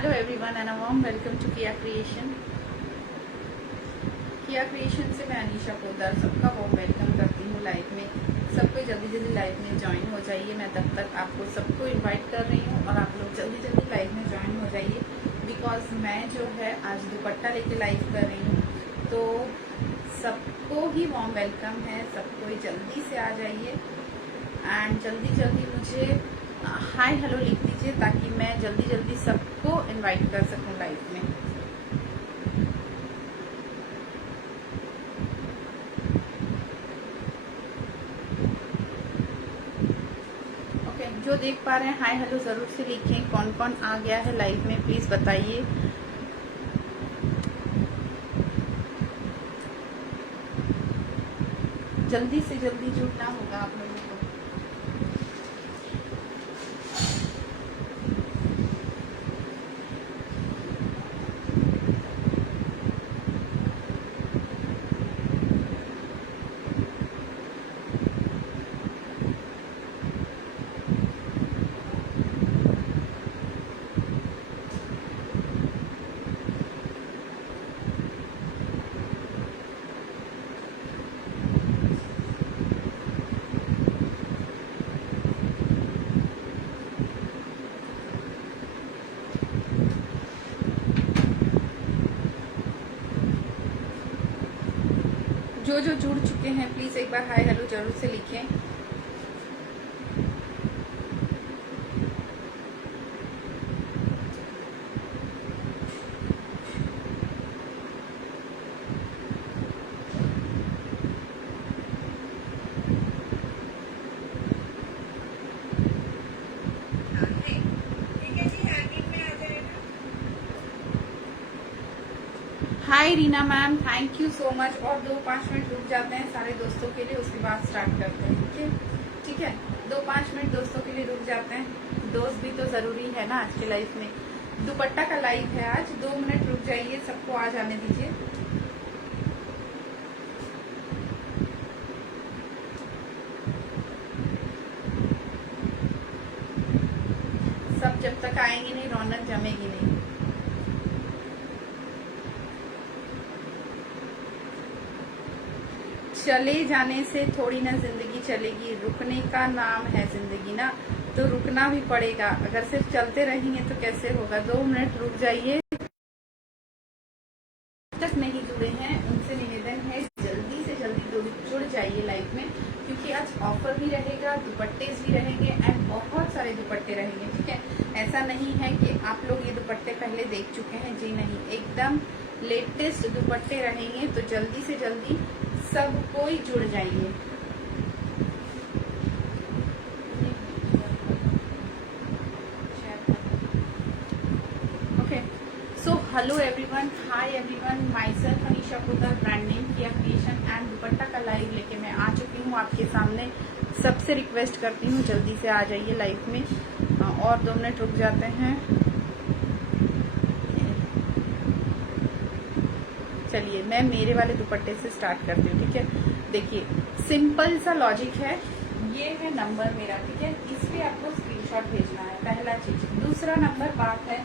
Hello everyone and a warm welcome to Kiya Creation. Kiya Creation से मैं अनीशा पोदार सबका वार्म वेलकम करती हूँ लाइव में। सबको जल्दी जल्दी लाइव में ज्वाइन हो जाइए। मैं तब तक आपको सबको इनवाइट कर रही हूँ और आप लोग जल्दी जल्दी लाइव में ज्वाइन हो जाइए, बिकॉज मैं जो है आज दुपट्टा लेके लाइव कर रही हूँ, तो सबको ही वार्म वेलकम है। सबको जल्दी से आ जाइए एंड जल्दी जल्दी मुझे हाय हेलो लिख दीजिए ताकि मैं जल्दी जल्दी सबको इनवाइट कर सकूं लाइव में। ओके, जो देख पा रहे हैं हाय हेलो जरूर से लिखें। कौन कौन आ गया है लाइव में प्लीज बताइए। जल्दी से जल्दी जुड़ना होगा आप लोगों को। जो जुड़ चुके हैं प्लीज एक बार हाय हेलो जरूर से लिखें। Hi Reena ma'am, thank you so much. और 2-5 मिनट रुक जाते हैं सारे दोस्तों के लिए, उसके बाद स्टार्ट करते हैं। ठीक है, 2-5 मिनट दोस्तों के लिए रुक जाते हैं। दोस्त भी तो जरूरी है ना आज के लाइफ में। दुपट्टा का लाइव है आज, 2 मिनट रुक जाइए, सबको आ जाने दीजिए। सब जब तक आएंगे नहीं रौनक जमेगी नहीं। चले जाने से थोड़ी ना जिंदगी चलेगी, रुकने का नाम है जिंदगी ना, तो रुकना भी पड़ेगा। अगर सिर्फ चलते रहेंगे तो कैसे होगा। 2 मिनट रुक जाइए। तक नहीं जुड़े हैं उनसे निवेदन है जल्दी से जल्दी जुड़ जाइए लाइव में, क्योंकि आज ऑफर भी रहेगा, दुपट्टे भी रहेंगे एंड बहुत सारे दुपट्टे रहेंगे। ठीक है, ऐसा नहीं है कि आप लोग ये दुपट्टे पहले देख चुके हैं, जी नहीं, एकदम लेटेस्ट दुपट्टे रहेंगे। तो जल्दी से जल्दी सब कोई जुड़ जाइए। Okay, so hello everyone, hi everyone, myself Anisha Podar, brand name Kiya Creation and dupatta का लाइव लेके मैं आ चुकी हूँ आपके सामने। सबसे रिक्वेस्ट करती हूँ जल्दी से आ जाइए लाइव में, और 2 मिनट रुक जाते हैं। चलिए मैं मेरे वाले दुपट्टे से स्टार्ट करती हूँ। ठीक है, देखिए सिंपल सा लॉजिक है। ये है नंबर मेरा, ठीक है, इस पे आपको स्क्रीनशॉट भेजना है, पहला चीज। दूसरा नंबर बात है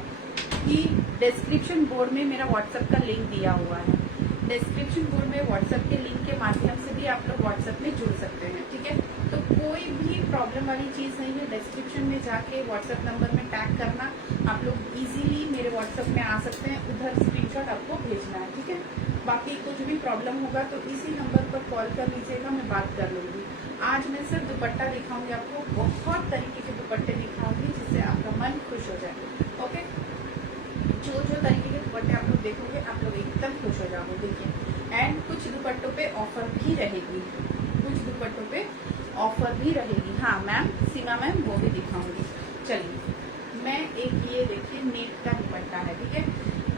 कि डिस्क्रिप्शन बोर्ड में मेरा व्हाट्सएप का लिंक दिया हुआ है। डिस्क्रिप्शन बोर्ड में व्हाट्सएप के लिंक के माध्यम से भी आप लोग व्हाट्सएप में जुड़ सकते हैं। ठीक है, तो कोई भी प्रॉब्लम वाली चीज नहीं है। डिस्क्रिप्शन में जाके व्हाट्सएप नंबर में टैग करना, आप लोग इजीली मेरे व्हाट्सएप में आ सकते हैं, उधर स्क्रीनशॉट आपको भेजना है। ठीक है, बाकी कुछ भी प्रॉब्लम होगा तो इसी नंबर पर कॉल कर लीजिएगा, मैं बात कर लूंगी। आज मैं सिर्फ दुपट्टा दिखाऊंगी आपको, बहुत तरीके के दुपट्टे दिखाऊंगी जिससे आपका मन खुश हो जाए। ओके, जो तरीके के दुपट्टे आप लोग देखोगे आप लोग एकदम खुश हो जाओगे। देखिए, एंड कुछ दुपट्टों पे ऑफर भी रहेगी, कुछ दुपट्टों पे ऑफर भी रहेगी। हाँ मैम, सीमा मैम, वो भी दिखाऊंगी। चलिए, मैं एक ये देखिए नेट का दुपट्टा है। ठीक है,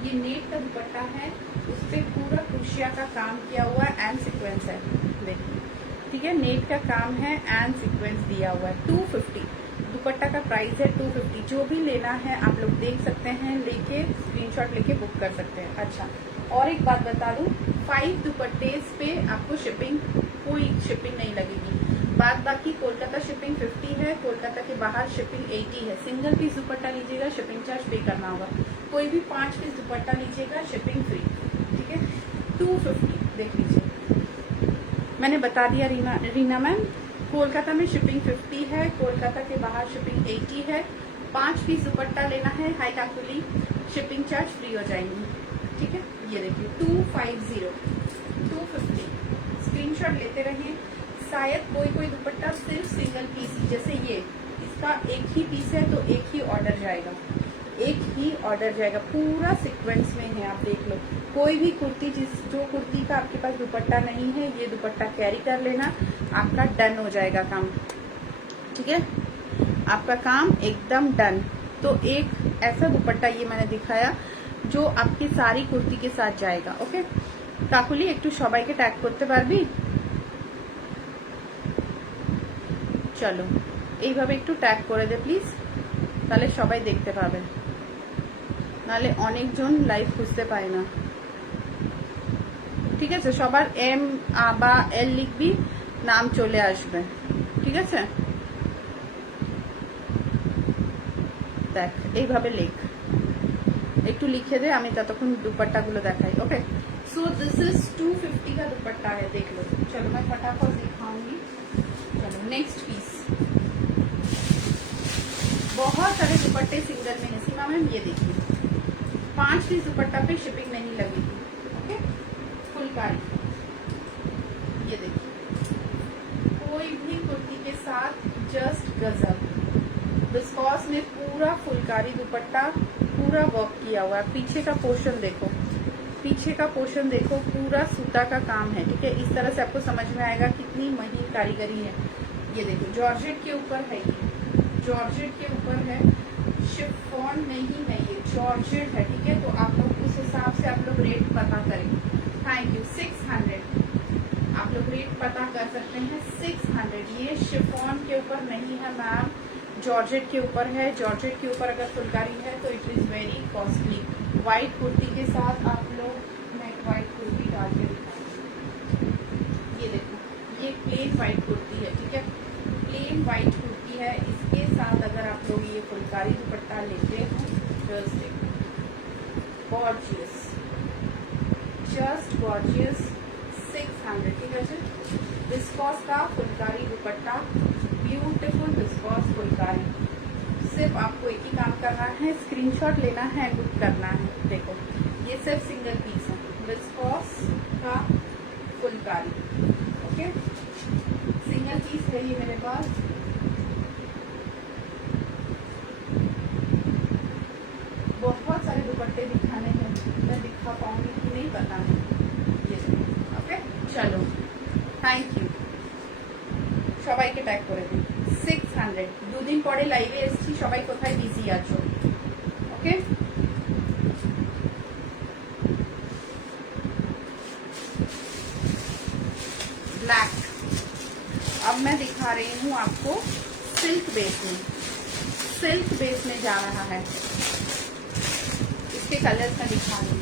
ये नेट का दुपट्टा है, उस पे पूरा क्रोशिया का काम किया हुआ है एंड सीक्वेंस है। देखिए, ठीक है, नेट का काम है एंड सीक्वेंस दिया हुआ है। 250 दुपट्टा का प्राइस है, 250। जो भी लेना है आप लोग देख सकते हैं, लेके स्क्रीनशॉट लेके बुक कर सकते हैं। अच्छा, और एक बात बता दूं, 5 दुपट्टे पे आपको शिपिंग, कोई शिपिंग नहीं लगेगी। बाद बाकी कोलकाता शिपिंग 50 है, कोलकाता के बाहर शिपिंग 80 है। सिंगल पीस दुपट्टा लीजिएगा शिपिंग चार्ज पे करना होगा। कोई भी 5 पीस दुपट्टा लीजिएगा शिपिंग फ्री, ठीक है। 250 देख लीजिए, मैंने बता दिया रीना मैम। कोलकाता में शिपिंग 50 है, कोलकाता के बाहर शिपिंग 80 है। 5 पीस दुपट्टा लेना है high Kakuli, shipping charge free हो जाएंगी, ठीक है। ये देखिए 250 250, स्क्रीनशॉट लेते रहिए। शायद कोई दुपट्टा सिर्फ सिंगल पीस ही, जैसे ये इसका एक ही पीस है तो एक ही ऑर्डर जाएगा, एक ही ऑर्डर जाएगा, पूरा सीक्वेंस में है। आप देख लो, कोई भी कुर्ती जो कुर्ती का आपके पास दुपट्टा नहीं है, ये दुपट्टा कैरी कर लेना, आपका डन हो जाएगा काम, ठीक है। आपका काम एकदम डन। तो एक ऐसा दुपट्टा ये मैंने दिखाया जो आपकी सारी कुर्ती के साथ जाएगा, ओके। কাকুলি একটু সবাইকে ট্যাগ করতে পারবি? চলো এইভাবে একটু ট্যাগ করে দে প্লিজ, তাহলে সবাই দেখতে পাবে, নালে অনেকজন লাইভ খুঁজতে পায় না, ঠিক আছে। সবার এম বা এল লিখবি, নাম চলে আসবে, ঠিক আছে। দেখ এইভাবে লেখ, একটু লিখে দে, আমি ততক্ষণ দুপাট্টাগুলো দেখাই, ওকে। सो दिस इज 250 का दुपट्टा है, देख लो। चलो मैं फटाफट दिखाऊंगी। चलो नेक्स्ट पीस, बहुत सारे दुपट्टे सिंगल में है सीमा मैम, ये देखिए 5 पीस दुपट्टा पे शिपिंग नहीं लगेगी, ओके। फुलकारी, ये देखिए कोई भी कुर्ती के साथ जस्ट गजब। विस्कॉस में पूरा फुलकारी दुपट्टा, पूरा वर्क किया हुआ है। पीछे का पोर्शन देखो, पीछे का पोर्शन देखो, पूरा सूता का काम है, ठीक है। इस तरह से आपको समझ में आएगा कितनी महीन कारीगरी है। ये देखो जॉर्जेट के ऊपर है, ये जॉर्जेट के ऊपर है, शिफॉन नहीं है, ये जॉर्जेट है, ठीक है। तो आप लोग उस हिसाब से आप लोग रेट पता करें। Thank you. 600 आप लोग रेट पता कर सकते हैं, 600। ये शिफॉन के ऊपर नहीं है मैम, जॉर्जेट के ऊपर है। जॉर्जेट के ऊपर अगर फुलकारी है तो it is very costly. White kurti के साथ आप लोग, मैं व्हाइट कुर्ती डाल के दिखाऊंगी, ये देखो ये प्लेन व्हाइट कुर्ती है, ठीक है। प्लेन व्हाइट कुर्ती है, इसके साथ अगर आप लोग ये फुलकारी दुपट्टा लेते हो, जस्ट देखो गॉर्जियस, जस्ट गॉर्जियस। 600, ठीक है जी। विस्कॉस का फुलकारी दुपट्टा, ब्यूटीफुल विस्कॉस फुलकारी। सिर्फ आपको एक ही काम करना है, स्क्रीनशॉट लेना है, बुक करना है। देखो ये सिर्फ सिंगल पीस है, विस्कॉस का फुलकारी, ओके। सिंगल पीस है ये मेरे पास। बहुत सारे दुपट्टे दिखाने हैं, मैं दिखा पाऊंगी कि नहीं पता नहीं, ये ओके। चलो थैंक यू, সবাইকে ট্যাগ করে দিন। 600, দুদিন পরে লাইভে এসেছি, সবাই কোথায় বিজি আছো, ओके। ब्लैक, अब मैं दिखा रही हूँ आपको सिल्क बेस में, सिल्क बेस में जा रहा है। इसके कलर्स मैं दिखा रही हूँ।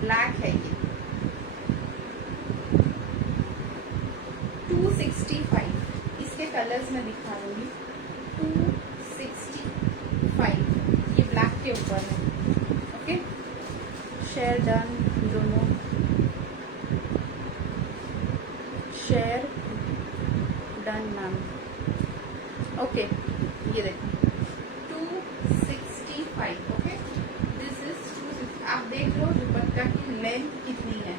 ब्लैक है ये, 265। इसके कलर्स मैं दिखा दूंगी, 265। ये ब्लैक के ऊपर है, ओके। शेयर डन, दोनों शेयर डन मैम, ओके। ये देखो 265, ओके। This is 260। आप देख लो दुपट्टा की लेंथ कितनी है,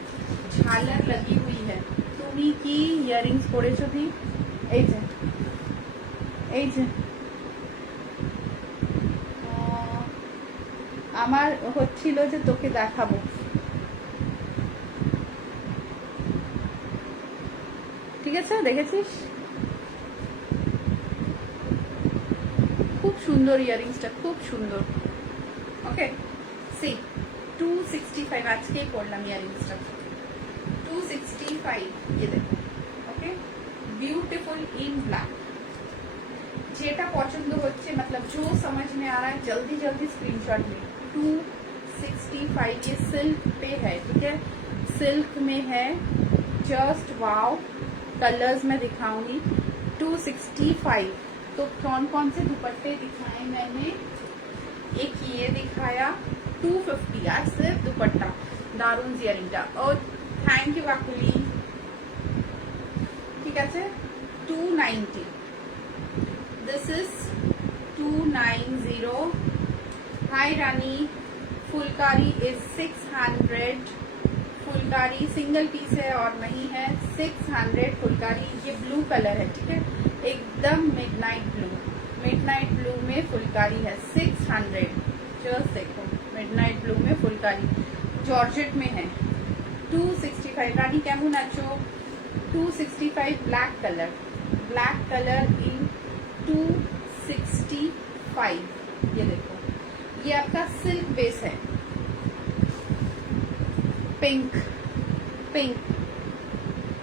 झालर लगी हुई है। তুমি কি ইয়ারিংস পরেছো দি? এই যে আমার হচ্ছিল যে তোকে দেখাবো, ঠিক আছে। দেখেছিস খুব সুন্দর ইয়ারিংসটা, খুব সুন্দর, ওকে। সি 265 আজকেই পরলাম ইয়ারিংসটা, 265। ये देखो, ओके। Beautiful in black. जेटा पसंद होच्छे, मतलब जो समझ में आ रहा है जल्दी जल्दी स्क्रीनशॉट ले। 265 ये सिल्क पे है, ठीक है, सिल्क में है, जस्ट वाओ। कलर्स में दिखाऊंगी। 265। तो कौन कौन से दुपट्टे दिखाए मैंने, एक ये दिखाया 250 यार सिर्फ दुपट्टा दारुन जियरिंटा। और थैंक यू वाकुली, ठीक है। 290, this is 290। Hi Rani, phulkari is 600, phulkari single piece है और नहीं है 600 फुलकारी। ये ब्लू कलर है, ठीक है, एकदम मिडनाइट ब्लू में फुलकारी है 600। जस्ट देखो मिडनाइट ब्लू में फुलकारी, जॉर्जेट में है 265। रानी कैमू नाचो 265 ब्लैक कलर इन 265। ये देखो, ये आपका सिल्क बेस है, पिंक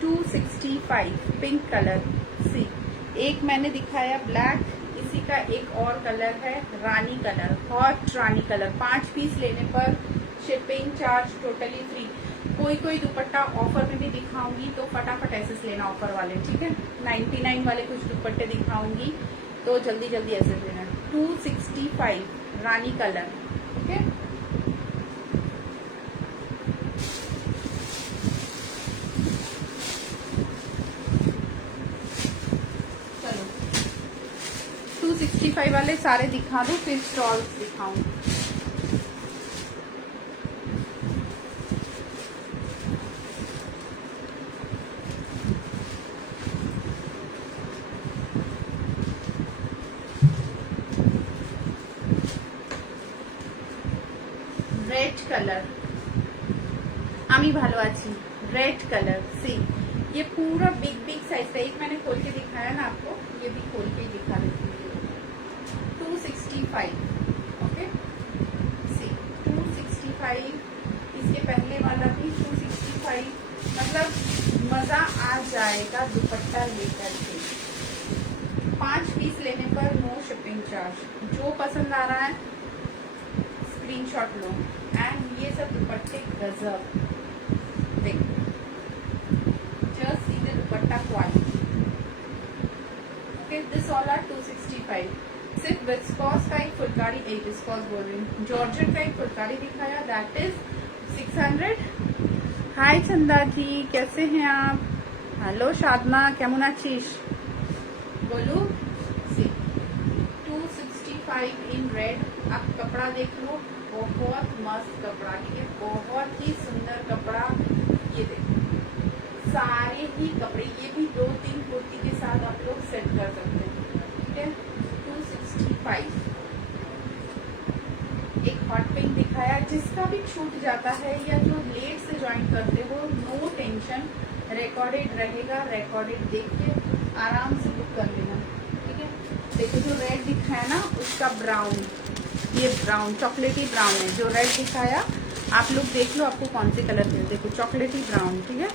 265 पिंक कलर। सी एक मैंने दिखाया ब्लैक, इसी का एक और कलर है रानी कलर, हॉट रानी कलर। 5 पीस लेने पर शिपिंग चार्ज टोटली फ्री। कोई दुपट्टा ऑफर में भी दिखाऊंगी तो फटाफट ऐसे लेना ऑफर वाले, ठीक है। 99 वाले कुछ दुपट्टे दिखाऊंगी तो जल्दी ऐसे लेना। 265 रानी कलर, ठीक है। चलो 265 वाले सारे दिखा दो, फिर स्टॉल्स दिखाऊं। रेड कलर आमी भालो आची, रेड कलर। सी ये पूरा बिग साइज का, एक मैंने खोल के दिखाया ना आपको, ये भी खोल के दिखा देती हूँ। 265, ओके। सी 265, इसके पहले वाला भी 265। मतलब मजा आ जाएगा दुपट्टा लेकर के। 5 पीस लेने पर नो शिपिंग चार्ज। जो पसंद आ रहा है स्क्रीनशॉट लो। एंड ये सब दुपट्टे गजब, देखो just see the dupatta quality, okay. This all are 265। सिर्फ विस्कॉस का एक फुलकारी, एक विस्कॉस बोल रही हूँ, जॉर्जेट का एक फुलकारी दिखाया, दैट इज 600। हाय चंदा जी, कैसे हैं आप? हेलो शादना, केमन आछिस? बोलू। सी 265 इन रेड। आप कपड़ा देख लो, बहुत मस्त कपड़ा, ठीक है, बहुत ही सुंदर कपड़ा। ये देखो सारे ही कपड़े, ये भी 2-3 कुर्ती के साथ आप लोग सेट कर सकते हैं, ठीक है। 265। एक हॉट पिंक दिखाया, जिसका भी छूट जाता है या जो लेट से ज्वाइन करते हो, नो टेंशन, रिकॉर्डेड रहेगा, रिकॉर्डेड देख के आराम से बुक कर लेना, ठीक है। देखो जो रेड दिखाया ना, उसका ब्राउन, ये ब्राउन चॉकलेटी ब्राउन है। जो रेड दिखाया आप लोग देख लो आपको कौन से कलर में, देखो चॉकलेटी ब्राउन, ठीक है।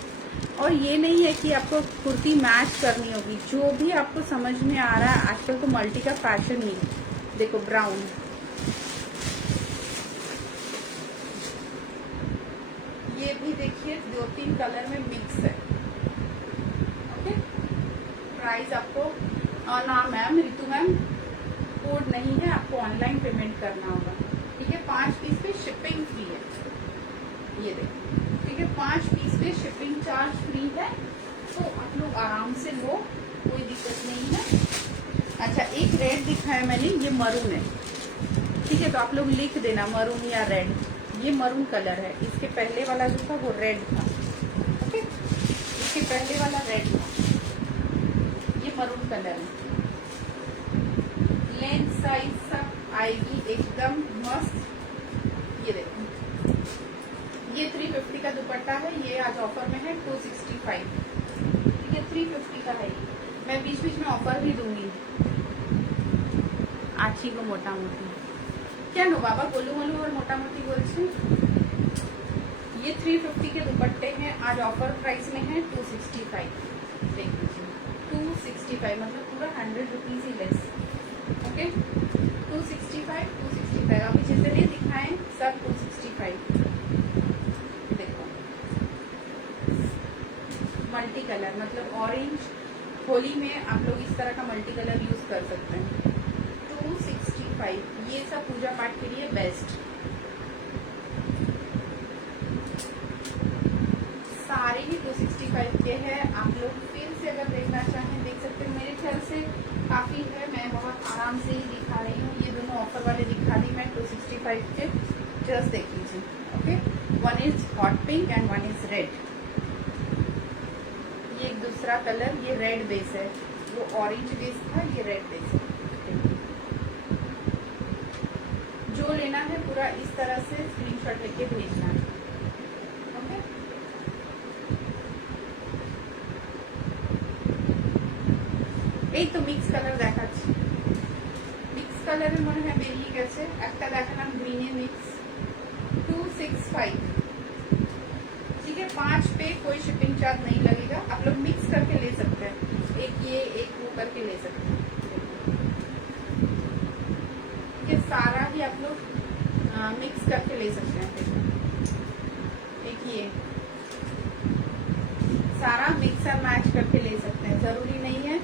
और ये नहीं है कि आपको कुर्ती मैच करनी होगी, जो भी आपको समझ में आ रहा है, आजकल तो मल्टी का फैशन ही। देखो ब्राउन, ये भी देखिए 2-3 कलर में मिक्स है, ओके। प्राइस आपको ना मैम, रितु मैम कोड नहीं है, आपको ऑनलाइन पेमेंट करना होगा, ठीक है। 5 पीस पे शिपिंग फ्री है, ये देखो, ठीक है। 5 पीस पे शिपिंग चार्ज फ्री है, तो आप लोग आराम से लो, कोई दिक्कत नहीं है। अच्छा एक रेड दिखाया मैंने, ये मरून है, ठीक है, तो आप लोग लिख देना मरून या रेड। ये मरून कलर है, इसके पहले वाला जो था वो रेड था, ओके। इसके पहले वाला रेड था, ये मरून कलर है। लेंथ साइज सब आएगी एकदम मस्त। ये देखो, ये 350 का दुपट्टा है, ये आज ऑफर में है 265, ठीक है। 350 का है ये, मैं बीच बीच में ऑफर भी दूंगी। आची को मोटा मोटी क्या नो बाबा, गोलू मोलू और मोटा मोटी बोलछे। ये 350 के दुपट्टे हैं, आज ऑफर प्राइस में है 265। देख लीजिए 265, मतलब पूरा 100 रुपीज ही लेस, ओके। 265 अभी जितने दिखाएं सब 265। देखो मल्टी कलर, मतलब ऑरेंज, होली में आप लोग इस तरह का मल्टी कलर यूज कर सकते हैं। 265 265, ये सब पूजा पाठ के लिए बेस्ट। सारे ही 265 के हैं। आप लोग फिर से अगर देखना चाहें देख सकते हैं, मेरे ख्याल से काफी है, मैं बहुत आराम से ही दिखा रही हूँ। ये दोनों ऑफर वाले दिखा दी मैं 265 के, जस्ट देख लीजिए। Okay, one is hot pink and one is red. ये एक दूसरा कलर, ये रेड बेस है, वो ऑरेंज बेस था, ये रेड बेस है। जो लेना है पूरा इस तरह से स्क्रीनशॉट लेके भेजना है। ओके, এই তো মিক্স কালার দেখাচ্ছি। মিক্স কালারের মনে হয় বেরিয়ে গেছে, একটা দেখালাম গ্রিনে মিক্স 265। ठीक है, 5 पे कोई शिपिंग चार्ज नहीं लगेगा। आप लोग मिक्स करके ले सकते हैं, एक ये एक वो करके ले सकते हैं। ठीक है, सारा ही आप लोग मिक्स करके ले सकते हैं। एक ये सारा मिक्स एंड मैच करके ले सकते हैं। जरूरी नहीं है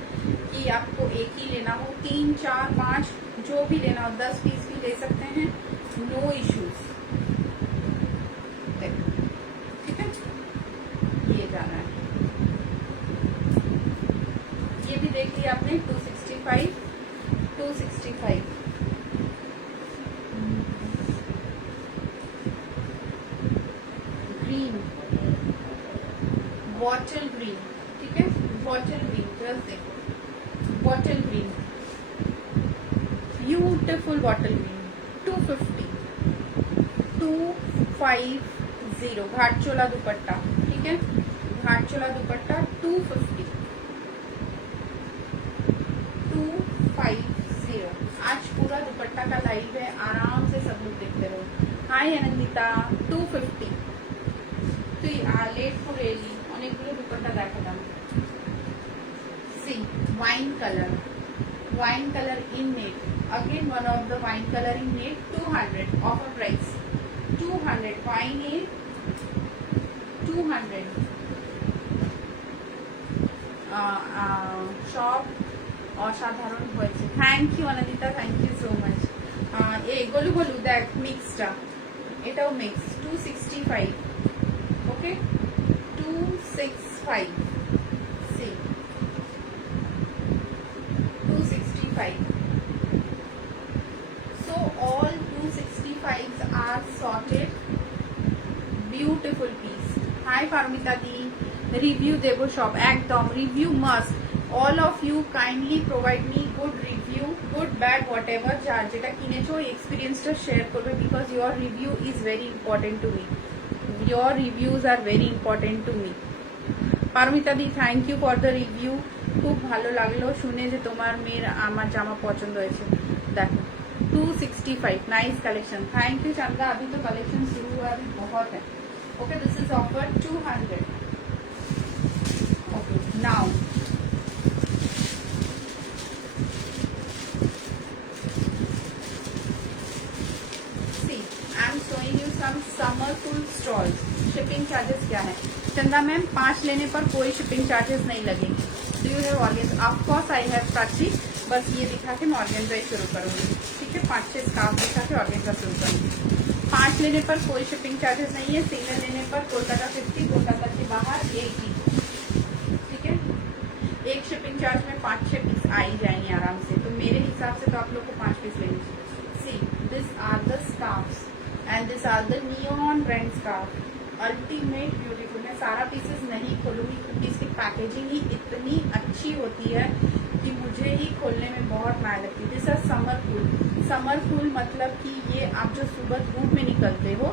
कि आपको एक ही लेना हो, 3, 4, 5 जो भी लेना हो, 10 पीस भी ले सकते हैं, नो इश्यूज। ठीक है, ये जाना है। ये भी देख लिया आपने 265 ग्रीन, बॉटल ग्रीन। ठीक है, बॉटल ग्रीन, जस्ट देखो, bottle green, beautiful bottle green, 250 घाटचोला दुपट्टा। ठीक है, घाटचोला दुपट्टा 250 250। आज पूरा दुपट्टा का लाइव है, आराम से सब लोग देखते रहो। हाय अनंदिता, 250। তুই লেট করে এলি, অনেকগুলো দুপাট্টা দেখালাম। See wine colour in net, again one of the wine colour in net, 200 offer price 200। Wine ए 200। সব অসাধারণ হয়েছে। Thank you Anandita, thank you so much. এই গোলু গোলু দেখ মিক্সটা, এটাও mix 265। Okay, 265। see 265। so all 265s are sorted, beautiful piece। hi Paromita দি, রিভিউ দেবো সব, একদম review must. all of you kindly provide me good review, good bad whatever, যার যেটা কিনেছো এক্সপিরিয়েন্সটা শেয়ার করবে, because your review is very important to me। your reviews are very important to me। Paromita di, thank you for the review. খুব ভালো লাগলো শুনে যে তোমার মেয়ের আমার জামা পছন্দ হয়েছে। দেখো 265, नाइस कलेक्शन। थैंक यू चंदा, अभी तो कलेक्शन शुरू हुआ, अभी बहुत है। Okay, this is offer 200। Okay, now summer full stalls. Shipping charges क्या है चंदा मैम? 5 लेने पर कोई शिपिंग चार्जेस नहीं लगेंगे। Do you have organza? Of course I have Prachi. बस ये दिखा के मैं ऑर्गेन्जा शुरू करूंगी। ठीक है, 5-6 स्कार्फ दिखा के ऑर्गेन्जा शुरू करूंगी। 5 लेने पर कोई शिपिंग चार्जेस नहीं है। सिंगल लेने पर कोलकाता 50, कोलकाता के बाहर 80। ठीक है, एक शिपिंग चार्ज में 5-6 पीस आ ही जाएंगे आराम से। तो मेरे हिसाब से तो आप लोग को 5 पीस लेंगे। See this are the scarfs and this are the neon brand scarf, ultimate beautiful. मैं सारा पीसेस नहीं खोलूंगी क्योंकि इसकी पैकेजिंग ही इतनी अच्छी होती है कि मुझे ही खोलने में बहुत माया लगती है। दिस आर समर फूल। समर फूल मतलब कि ये आप जो सुबह धूप में निकलते हो,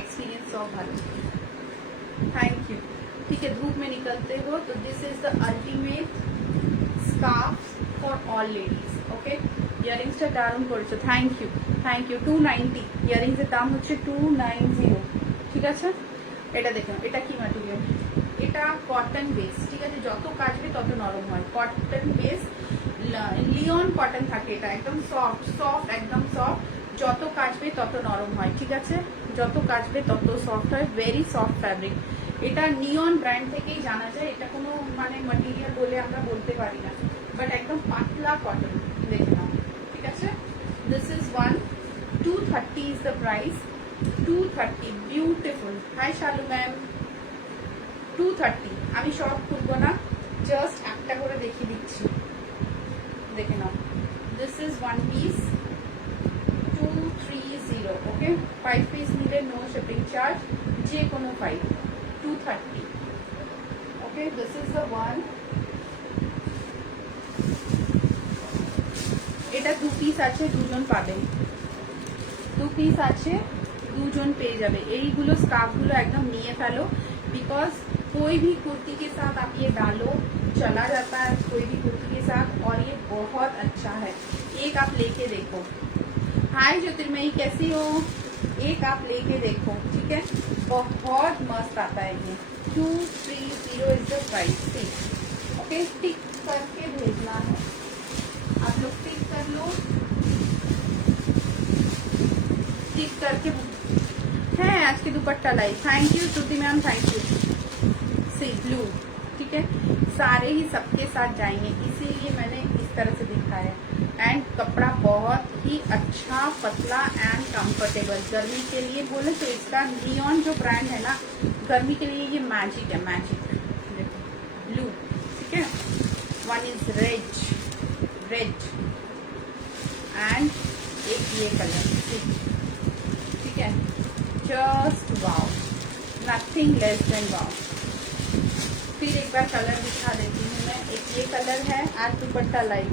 एक्सपीरियंस ऑफ भालो, थैंक यू। ठीक है, धूप में निकलते हो तो this is the ultimate scarf for all ladies. Okay, ইয়ারিংসটা দারুণ করেছো, থ্যাংক ইউ, থ্যাংক ইউ। 290 ইয়ারিংসের দাম হচ্ছে 290। ঠিক আছে, এটা দেখুন, এটা কি ম্যাটেরিয়াল? এটা কটন বেস। ঠিক আছে, যত কাচবে তত নরম হয়। কটন বেস, লিওন কটন থাকে, এটা একদম সফট সফট, একদম সফট। যত কাচবে তত নরম হয়। ঠিক আছে, যত কাচবে তত সফট হয়, ভেরি সফট ফ্যাব্রিক। এটা নিয়ন ব্র্যান্ড থেকেই জানা যায়। এটা কোনো মানে ম্যাটেরিয়াল বলে আমরা বলতে পারি না, বাট একদম পাতলা কটন। देखना, ठीक है। This is one 230 is the price, 230 beautiful. Hi Shalu ma'am, 230 আমি শর্ট খুলবো না, জাস্ট একটা করে দেখিয়ে দিচ্ছি, দেখে নাও। This is one piece 230, okay. 5 piece নিলে নো শিপিং চার্জ, যে কোনো 5, 230, okay. This is the one, এটা 2 পিস আছে, দুজন পাবেন, 2 পিস আছে, দুজন পেয়ে যাবে। এইগুলো স্কার্ফগুলো একদম নিয়ে ফেলো, बिकॉज कोई भी कुर्ती के साथ आप ये डालो, चला जाता है कोई भी कुर्ती के साथ, और ये बहुत अच्छा है। एक आप लेके देखो। हाय ज्योतिर्मयी, कैसी हो? एक आप लेके देखो, ठीक है, बहुत मस्त आता है ये। 230 इज द प्राइस, ठीक, ओके। टिक करके भेजना है, आप लोग टिक कर लो, टिक करके है। आज की दुपट्टा लाई, thank you Shruti ma'am, thank you. Sea blue, ठीक है, सारे ही सबके साथ जाएंगे, इसीलिए मैंने इस तरह से दिखाया। एंड कपड़ा बहुत ही अच्छा, पतला एंड कंफर्टेबल। गर्मी के लिए बोले तो इसका नियॉन जो ब्रांड है ना, गर्मी के लिए ये मैजिक है, मैजिक। देखो ब्लू, ठीक है। One is red, red, and एक ये कलर, ठीक है। Just wow, nothing less than wow. फिर एक बार कलर दिखा देती हूँ मैं। एक ये कलर है, आज दुपट्टा लाइट,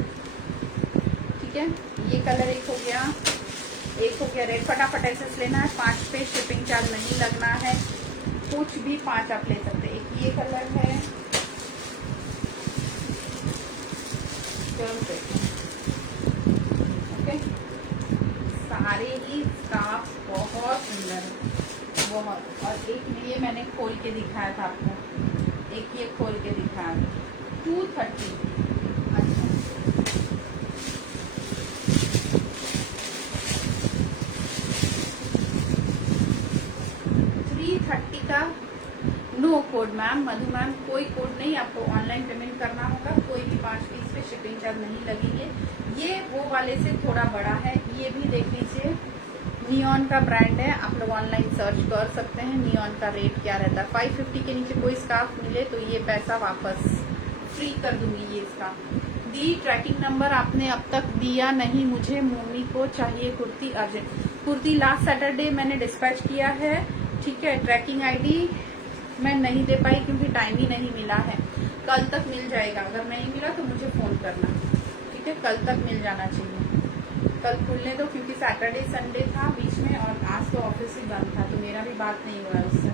ठीक है। ये कलर एक हो गया, एक हो गया रेड। फटाफट ऐसे लेना है, 5 पे शिपिंग चार्ज नहीं लगना है, कुछ भी 5 आप ले सकते। एक ये कलर है, ओके। सारे ही स्कार्फ बहुत सुंदर है, बहुत। और एक ये मैंने खोल के दिखाया था आपको, एक ये खोल के दिखाया, 230, अच्छा। 330 का नो कोड मैम, मधु मैम, कोई कोड नहीं, आपको ऑनलाइन पेमेंट करना होगा। कोई भी 5 पीस पे शिपिंग चार्ज नहीं लगेंगे। ये वो वाले से थोड़ा बड़ा है, ये भी देख लीजिए, नियॉन का ब्रांड है, आप लोग ऑनलाइन सर्च कर सकते हैं नियॉन का रेट क्या रहता है। 550 के नीचे कोई स्कार्फ मिले तो ये पैसा वापस फ्री कर दूंगी। ये इसका दी ट्रैकिंग नंबर आपने अब तक दिया नहीं मुझे, मोमी को चाहिए kurti urgent. Kurti last Saturday मैंने डिस्पैच किया है, ठीक है। ट्रैकिंग आईडी मैं नहीं दे पाई क्योंकि टाइम ही नहीं मिला है, कल तक मिल जाएगा। अगर नहीं मिला तो मुझे फोन करना, ठीक है, कल तक मिल जाना चाहिए। कल खुलने दो, क्योंकि सैटरडे संडे था बीच में, और आज तो ऑफिस ही बंद था, तो मेरा भी बात नहीं हुआ उससे।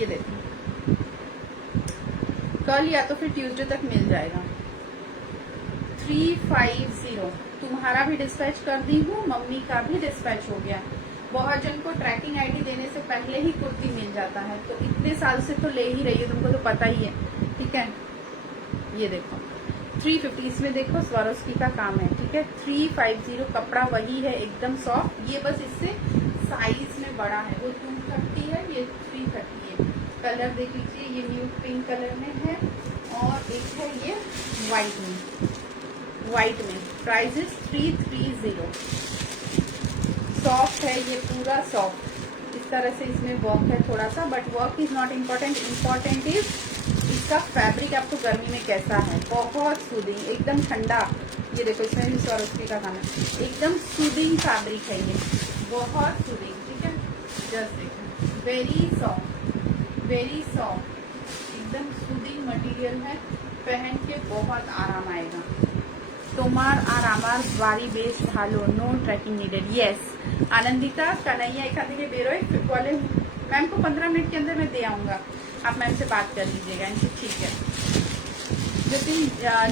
ये देखो, कल या तो फिर ट्यूसडे तक मिल जाएगा। 350 तुम्हारा भी डिस्पैच कर दी हूँ, मम्मी का भी डिस्पैच हो गया। बहुत जन को ट्रैकिंग आईडी देने से पहले ही कुर्ती मिल जाता है, तो इतने साल से तो ले ही रही है, तुमको तो पता ही है, ठीक है। ये देखो 350, इसमें देखो स्वरोस्की का काम है, ठीक है। 350 कपड़ा वही है, एकदम सॉफ्ट। ये बस इससे साइज में बड़ा है, वो 230 है, ये 330 है। कलर देख लीजिए, ये न्यू पिंक कलर में है, और एक है ये व्हाइट में, व्हाइट में। Price is 330। सॉफ्ट है ये, पूरा सॉफ्ट। इस तरह से इसमें वर्क है थोड़ा सा, but work is not important, important is इसका फैब्रिक आपको गर्मी में कैसा है। बहुत सूदिंग, एकदम ठंडा। ये देखो, इसमें भी स्वरोस्की का काम है, एकदम सूदिंग फैब्रिक है ये, बहुत सूदिंग, ठीक है। जस्ट देखो, वेरी सॉफ्ट, वेरी सॉफ्ट, एकदम सूदिंग मटेरियल है, पहन के बहुत आराम आएगा। तोमार আর আমার বাড়ি বেশ ভালো, no tracking needed. Yes Anandita Kanhaiya एक आधे के बेरोए बोले मैम को 15 मिनट के अंदर मैं दे आऊंगा, आप मैम से बात कर लीजिएगा इनसे, ठीक है।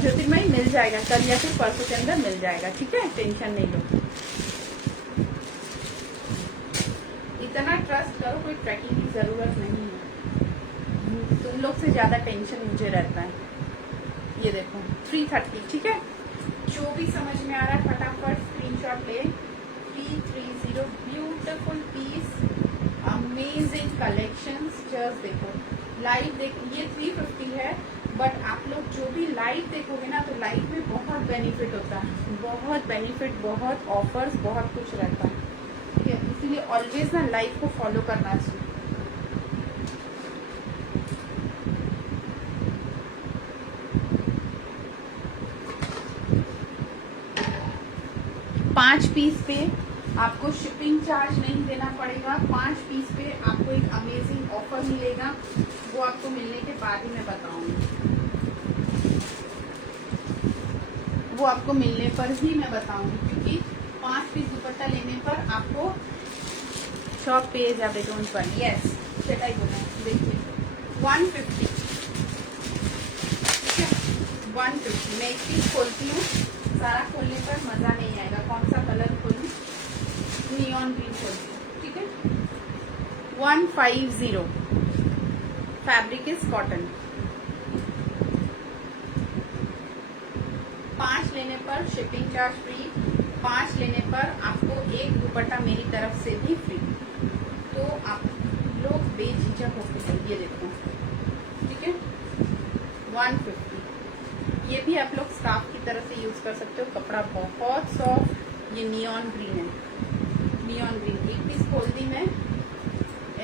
ज्योतिर्मयी मिल जाएगा कल या फिर परसों के अंदर मिल जाएगा, ठीक है, टेंशन नहीं लो। इतना ट्रस्ट करो, कोई ट्रैकिंग की जरूरत नहीं है, तुम लोग से ज्यादा टेंशन मुझे रहता है। ये देखो 330, ठीक है। जो भी समझ में आ रहा है फटाफट स्क्रीनशॉट ले। 330 beautiful piece, amazing collections. Just देखो लाइव देख, ये 350 है, बट आप लोग जो भी लाइव देखोगे ना, तो लाइव में बहुत बेनिफिट होता है, बहुत बेनिफिट, बहुत ऑफर्स, बहुत कुछ रहता है, ठीक है। इसीलिए ऑलवेज ना लाइव को फॉलो करना चाहिए। पांच पीस पे आपको शिपिंग चार्ज नहीं देना पड़ेगा। 5 पीस पे आपको एक अमेजिंग ऑफर मिलेगा, वो आपको मिलने के बाद ही मैं बताऊंगी, वो आपको मिलने पर ही मैं बताऊंगी, क्योंकि 5 पीस दुपट्टा लेने पर आपको शॉप पेज अवेटोन पर, यस सेटा ही बोला है, देखिए 150, ठीक है 150। मैं एक पीस खोलती हूँ, सारा खोलने पर मजा नहीं आएगा। कौन सा कलर खोलूं? नियॉन ग्रीन खोलती हूँ, ठीक है। 150, फैब्रिक इज कॉटन। 5 लेने पर शिपिंग चार्ज फ्री, 5 लेने पर आपको एक दुपट्टा मेरी तरफ से भी फ्री। तो आप लोग बेझिझक होकर ये देखो, ठीक है 150। ये भी आप लोग स्कार्फ की तरह से यूज कर सकते हो, कपड़ा बहुत सॉफ्ट। ये नियॉन ग्रीन है, नियॉन ग्रीन। एक पीस खोल दी मैं।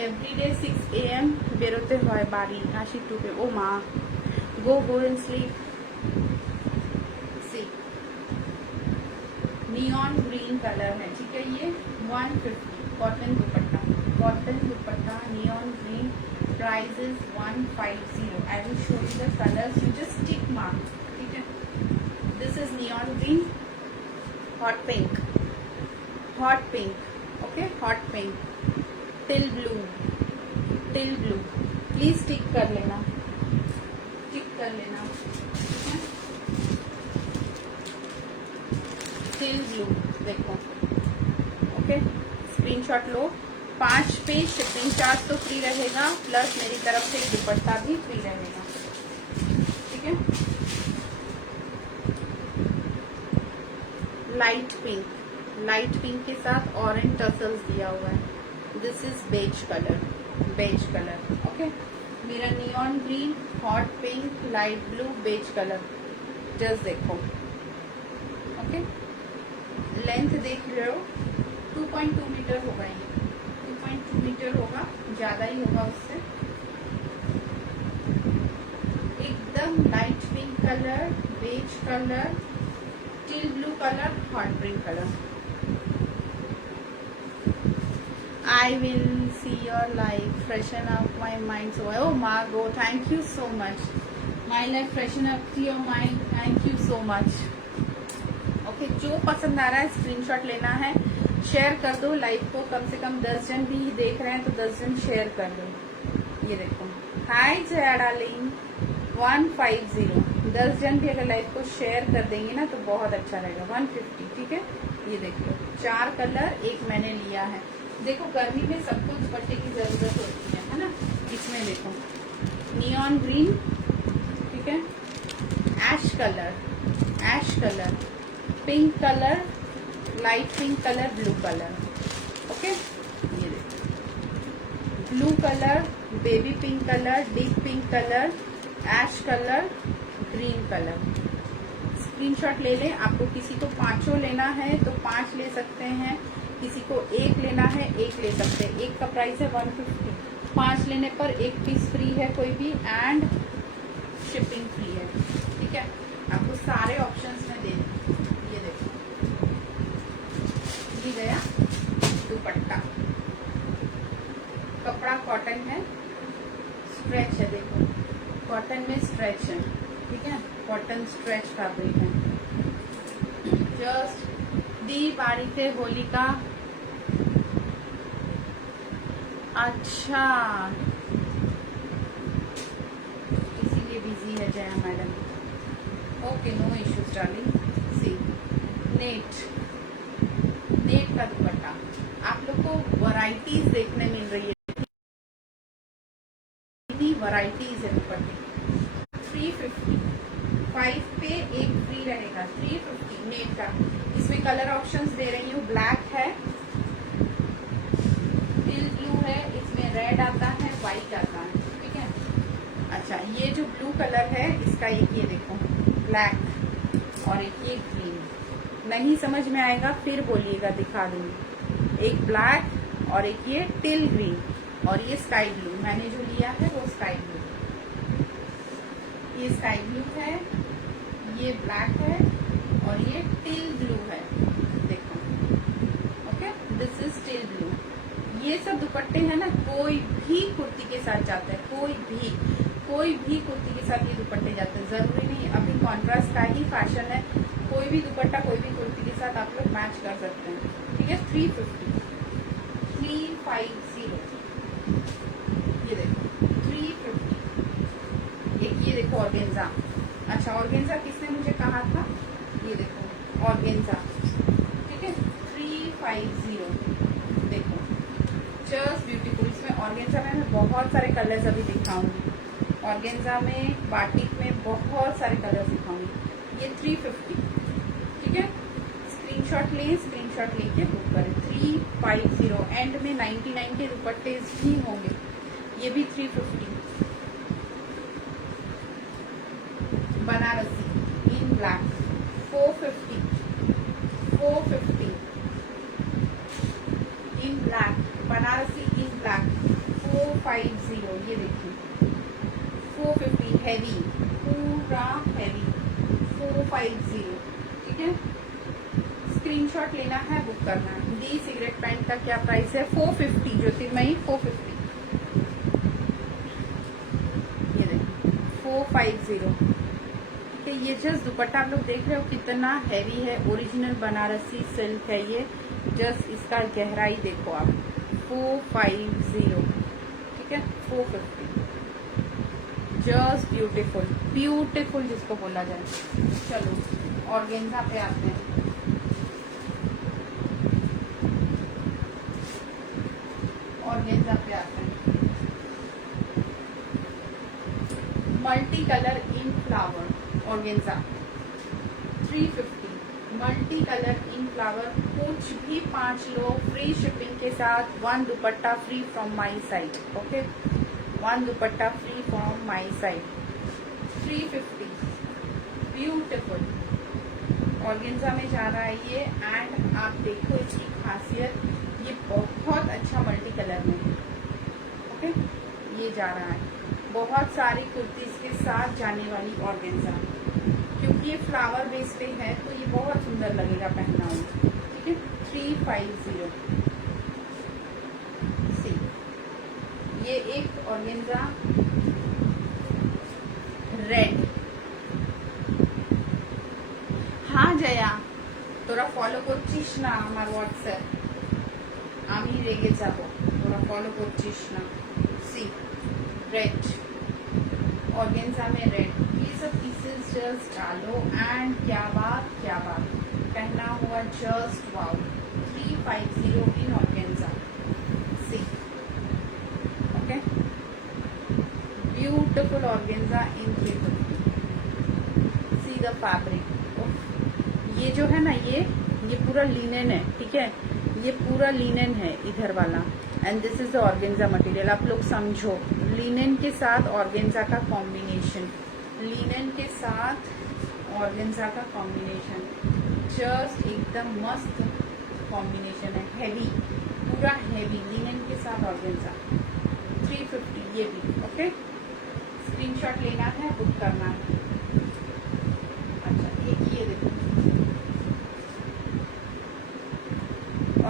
एवरीडे 6 AM बेरोते হয় বাড়ি হাসি টুকে ও মা go and sleep। See neon green colour है, ठीक है। ये 150 cotton dupatta, cotton dupatta neon green, price is 150। I will show you the colours, you just tick mark, ठीक है। This is neon green, hot pink, hot pink, okay hot pink, teal blue, teal blue. Please tick कर लेना, tick कर लेना, teal blue देखो, okay screenshot लो। 5 पे shipping charge तो फ्री रहेगा, प्लस मेरी तरफ से दुपट्टा भी फ्री रहेगा, ठीक है। लाइट पिंक, लाइट पिंक के साथ ऑरेंज टसल्स दिया हुआ है। This is beige colour, beige colour, okay. मेरा neon green, hot pink, light blue, beige colour, just देखो, ओके। लेंथ देख रहे हो, 2.2 मीटर होगा, ये 2.2 मीटर होगा, ज्यादा ही होगा उससे। एकदम light pink colour, beige colour, teal blue colour, hot pink colour. I will see your life, freshen up my mind. So, oh Margo, thank you so much. My life freshen up your mind. Thank you so much. Okay, जो पसंद आ रहा है screenshot लेना है, share कर दो live को। कम से कम 10 जन भी देख रहे हैं तो 10 जन शेयर कर दो। ये देखो, हाय जया डार्लिंग, 150। 10 जन भी अगर लाइव को शेयर कर देंगे ना तो बहुत अच्छा रहेगा। 150, ठीक है। ये देखो 4 कलर एक मैंने लिया है। देखो गर्मी में सबको दुपट्टे की जरूरत होती है ना। इसमें देखो नियॉन ग्रीन, ठीक है, ash colour, ash colour, pink colour, light pink colour, blue colour, okay. ये देखो blue colour, baby pink colour, deep pink colour, ash colour, green colour. Screenshot ले लें। आपको किसी को 5 लेना है तो 5 ले सकते हैं, किसी को 1 लेना है 1 ले सकते हैं। एक का प्राइस है 150, 5 लेने पर 1 पीस फ्री है कोई भी, एंड शिपिंग फ्री है, ठीक है। आपको सारे ऑप्शंस में दे दूं। ये देखो, ये गया दुपट्टा, कपड़ा कॉटन है, स्ट्रेच है, देखो कॉटन में स्ट्रेच है, ठीक है, कॉटन स्ट्रेच फैब्रिक है। जस्ट दी बारीते होलिका, अच्छा इसीलिए बिजी है Jaya madam. Okay no issues darling. See net, net का दुपट्टा आप लोग को वैरायटीज देखने मिल रही है, वैरायटीज है दुपट्टे। 350, 5 पे 1 फ्री रहेगा। 350 नेट का। इसमें कलर ऑप्शंस दे रही हूँ, ब्लैक है, टिल ब्लू है, इसमें रेड आता है, व्हाइट आता है, ठीक है। अच्छा ये जो ब्लू कलर है इसका एक ये देखो ब्लैक और एक ये ग्रीन। नहीं समझ में आएगा फिर बोलिएगा, दिखा दूंगी। एक ब्लैक और एक ये टिल ग्रीन और ये स्काई ब्लू। मैंने जो लिया है वो स्काई ब्लू, ये स्काई ब्लू है, ये ब्लैक है और ये टिल ब्लू है। देखो, okay, this is till blue. ये सब दुपट्टे हैं ना, कोई भी कुर्ती के साथ जाता है, कोई भी कुर्ती के साथ ये दुपट्टे जाते हैं। जरूरी नहीं, अभी कॉन्ट्रास्ट का ही फैशन है। कोई भी दुपट्टा कोई भी कुर्ती के साथ आप लोग मैच कर सकते हैं। ठीक है, 350 ये देखो 350। एक ये देखो ऑर्गेन्जा। अच्छा, ऑर्गेन्जा किसने मुझे कहा था? ये देखो ऑर्गेन्जा, ठीक है, 350। देखो जस्ट ब्यूटीफुल। इसमें ऑर्गेन्जा में मैं बहुत सारे कलर्स अभी दिखाऊंगी। ऑर्गेन्जा में, बाटिक में बहुत सारे कलर्स दिखाऊंगी। ये 350, ठीक है। स्क्रीनशॉट लें, स्क्रीनशॉट लेके बुक करें। 350। एंड में 99 के दुपट्टे भी होंगे। ये भी 350। बनारसी इन ब्लैक 450 इन ब्लैक। बनारसी इन ब्लैक 450। ये देखिए 450 हैवी, पूरा हैवी 450। ठीक है, स्क्रीनशॉट लेना है, बुक करना है। दी सिगरेट पैंट का क्या प्राइस है? 450। ज्योतिर्मयी 450। ये देखिए 450। ठीक है, ये जस्ट दुपट्टा आप लोग देख रहे हो कितना हैवी है। ओरिजिनल बनारसी सिल्क है ये। जस्ट इसका गहराई देखो आप, 450। ठीक है, 450। जस्ट ब्यूटीफुल, ब्यूटीफुल जिसको बोला जाए। चलो ऑर्गेन्जा पे आते हैं। ऑर्गेन्जा पे आते हैं। मल्टी कलर इन फ्लावर ऑर्गेन्जा 350। मल्टी कलर इन फ्लावर, कुछ भी 5 लो, फ्री शिपिंग के साथ। 1 dupatta free from my side. Okay, 1 dupatta free from my side. 350। Beautiful organza में जा रहा है ये। एंड आप देखो इसकी खासियत, ये बहुत अच्छा मल्टी कलर में है। ओके, ये जा रहा है बहुत सारी कुर्तीज के साथ जाने वाली ऑर्गेन्जा, क्योंकि ये फ्लावर बेस पे है तो ये बहुत सुंदर लगेगा पहना हुआ। ठीक है, 350। सी, ये एक ऑर्गेन्जा रेड। हाँ जया, তোরা ফলো করছিস না আমার হোয়াটসঅ্যাপ, আমি রেগে যাব। তোরা ফলো করছিস না। सी, रेड ऑर्गेन्जा में रेड। ये सब पीसेस जस्ट डालो एंड क्या बात, क्या बात, पहना हुआ just wow. 350 in organza. See, okay, beautiful organza in 350। See the fabric. ये जो है ना, ये पूरा लिनेन है। ठीक है, ये पूरा लिनेन है इधर वाला। And this is the organza material. आप लोग समझो, लिनेन के साथ ऑर्गेन्जा का कॉम्बिनेशन, लिनेन के साथ ऑर्गेन्जा का कॉम्बिनेशन, जस्ट एकदम मस्त कॉम्बिनेशन है। हैवी, पूरा हैवी लिनेन के साथ ऑर्गेन्जा। 350 ये भी। ओके, स्क्रीनशॉट लेना है, बुक करना है। अच्छा, एक ये देखो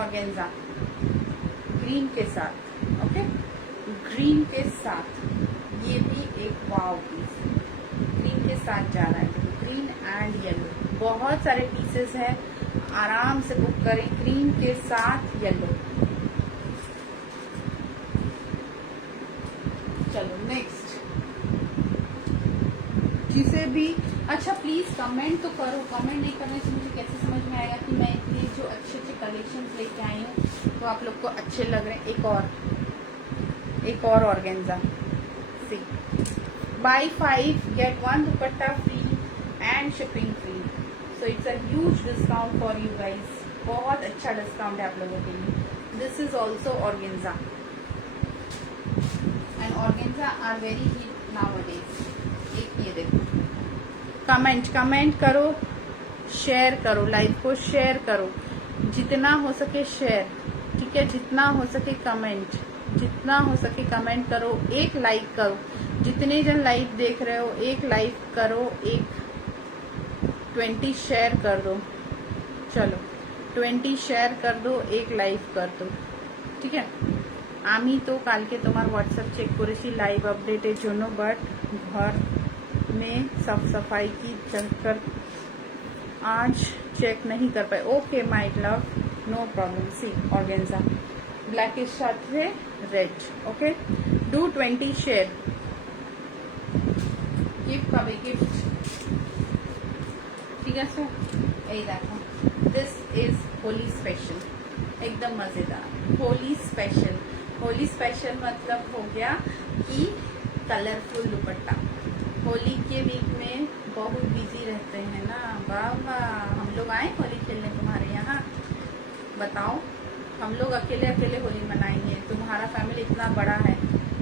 ऑर्गेन्जा ग्रीन के साथ। ओके, ग्रीन के साथ ये भी एक वाव पीस ग्रीन के साथ जा रहा है। ग्रीन एंड येलो, बहुत सारे पीसेस हैं, आराम से बुक करें। ग्रीन के साथ येलो। चलो नेक्स्ट, जिसे भी अच्छा प्लीज कमेंट तो करो। कमेंट नहीं करने से मुझे कैसे समझ में आएगा कि मैं इतने जो अच्छे अच्छे कलेक्शन लेके आई हूँ तो आप लोग को अच्छे लग रहे हैं। एक और organza. See, buy 5 get 1 dupatta free and shipping free. So it's a huge discount for you guys. बहुत अच्छा डिस्काउंट है आप लोगों के लिए। This is also organza and organza are very hit nowadays. एक ये देखो कमेंट करो, शेयर करो, लाइव को शेयर करो, जितना हो सके शेयर, ठीक है, जितना हो सके कमेंट, जितना हो सके कमेंट करो, एक लाइक करो, जितने जन लाइव देख रहे हो एक लाइक करो, एक 20 शेयर कर दो, चलो 20 शेयर कर दो, एक लाइव कर दो, ठीक है। আমি তো কালকে তোমার হোয়াটসঅ্যাপ চেক করেছি লাইভ আপডেটের জন্য, বাট ঘর में साफ सफाई की चक्कर आज चेक नहीं कर पाए। Okay my love, no problem. See organza ব্ল্যাকের সাথে red, okay. Do 20 share. Gift পাবে, গিফট, ঠিক আছে। এই দেখো, दिस इज होली स्पेशल, एकदम मजेदार होली स्पेशल। होली स्पेशल मतलब हो गया कि कलरफुल दुपट्टा। होली के वीक में बहुत बिजी रहते हैं ना बाबा। हम लोग आए होली खेलने तुम्हारे यहाँ, बताओ। हम लोग अकेले अकेले होली मनाएंगे, तुम्हारा फैमिली इतना बड़ा है,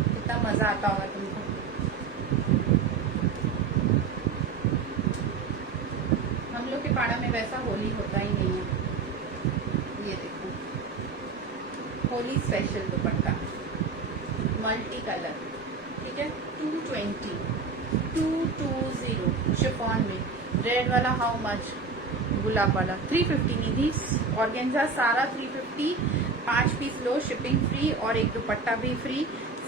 कितना मजा आता होगा तुमको। हम लोग के पाड़ा में वैसा होली होता ही नहीं है। ये देखो, होली स्पेशल दुपट्टा, मल्टी कलर, ठीक है। 220 शिफॉन में। रेड वाला हाउ मच? गुलाब वाला 350 निधि। ऑर्गेन्जा सारा 350, 5 पीस लो, शिपिंग फ्री, और एक दुपट्टा भी फ्री।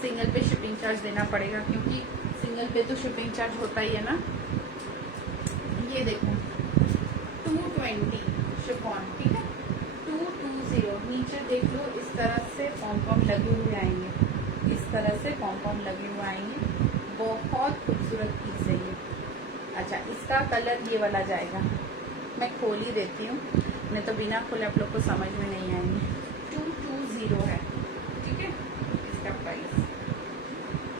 सिंगल पे शिपिंग चार्ज देना पड़ेगा, क्योंकि सिंगल पे तो शिपिंग चार्ज होता ही है ना। ये देखो 220 शिफॉन, ठीक है। 220 नीचे देख लो, इस तरह से पॉम लगे हुए आएंगे, इस तरह से पॉम लगे हुए आएंगे। बहुत खूबसूरत पीस है ये। अच्छा, इसका कलर ये वाला जाएगा, मैं खोल ही देती हूँ, नहीं तो बिना खोले आप लोग को समझ में नहीं आएंगे। 220 है, ठीक है। इसका प्राइस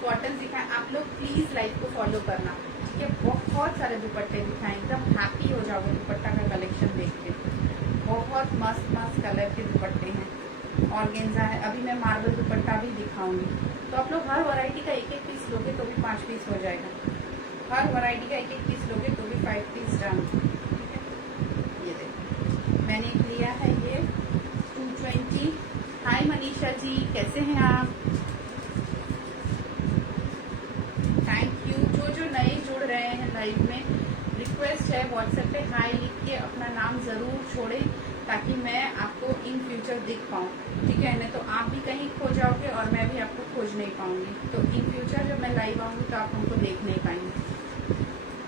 कॉटन दिखाए, आप लोग प्लीज लाइव को फॉलो करना, ठीक है। बहुत सारे दुपट्टे दिखाएं, एकदम हैप्पी हो जाओगे दुपट्टा का कलेक्शन देख के। बहुत मस्त मस्त कलर के दुपट्टे हैं। ऑर्गेन्जा है, अभी मैं मार्बल दुपट्टा भी दिखाऊंगी। तो आप लोग हर वैरायटी का एक एक पीस लोगे तो भी 5 पीस हो जाएगा। हर वैरायटी का एक एक पीस लोगे तो भी 5 पीस डन, ठीक है। ये देखो, मैंने लिया है ये 220। हाय मनीषा जी, कैसे हैं आप? Thank you. जो नए जुड़ रहे हैं लाइव में, रिक्वेस्ट है व्हाट्सएप पे हाय लिख के अपना नाम जरूर छोड़े, ताकि मैं आपको इन फ्यूचर दिख पाऊँ, ठीक है। नहीं तो आप भी कहीं खो जाओगे और मैं भी आपको खोज नहीं पाऊंगी। तो इन फ्यूचर जब मैं लाइव आऊंगी तो आप हमको देख नहीं पाएंगे।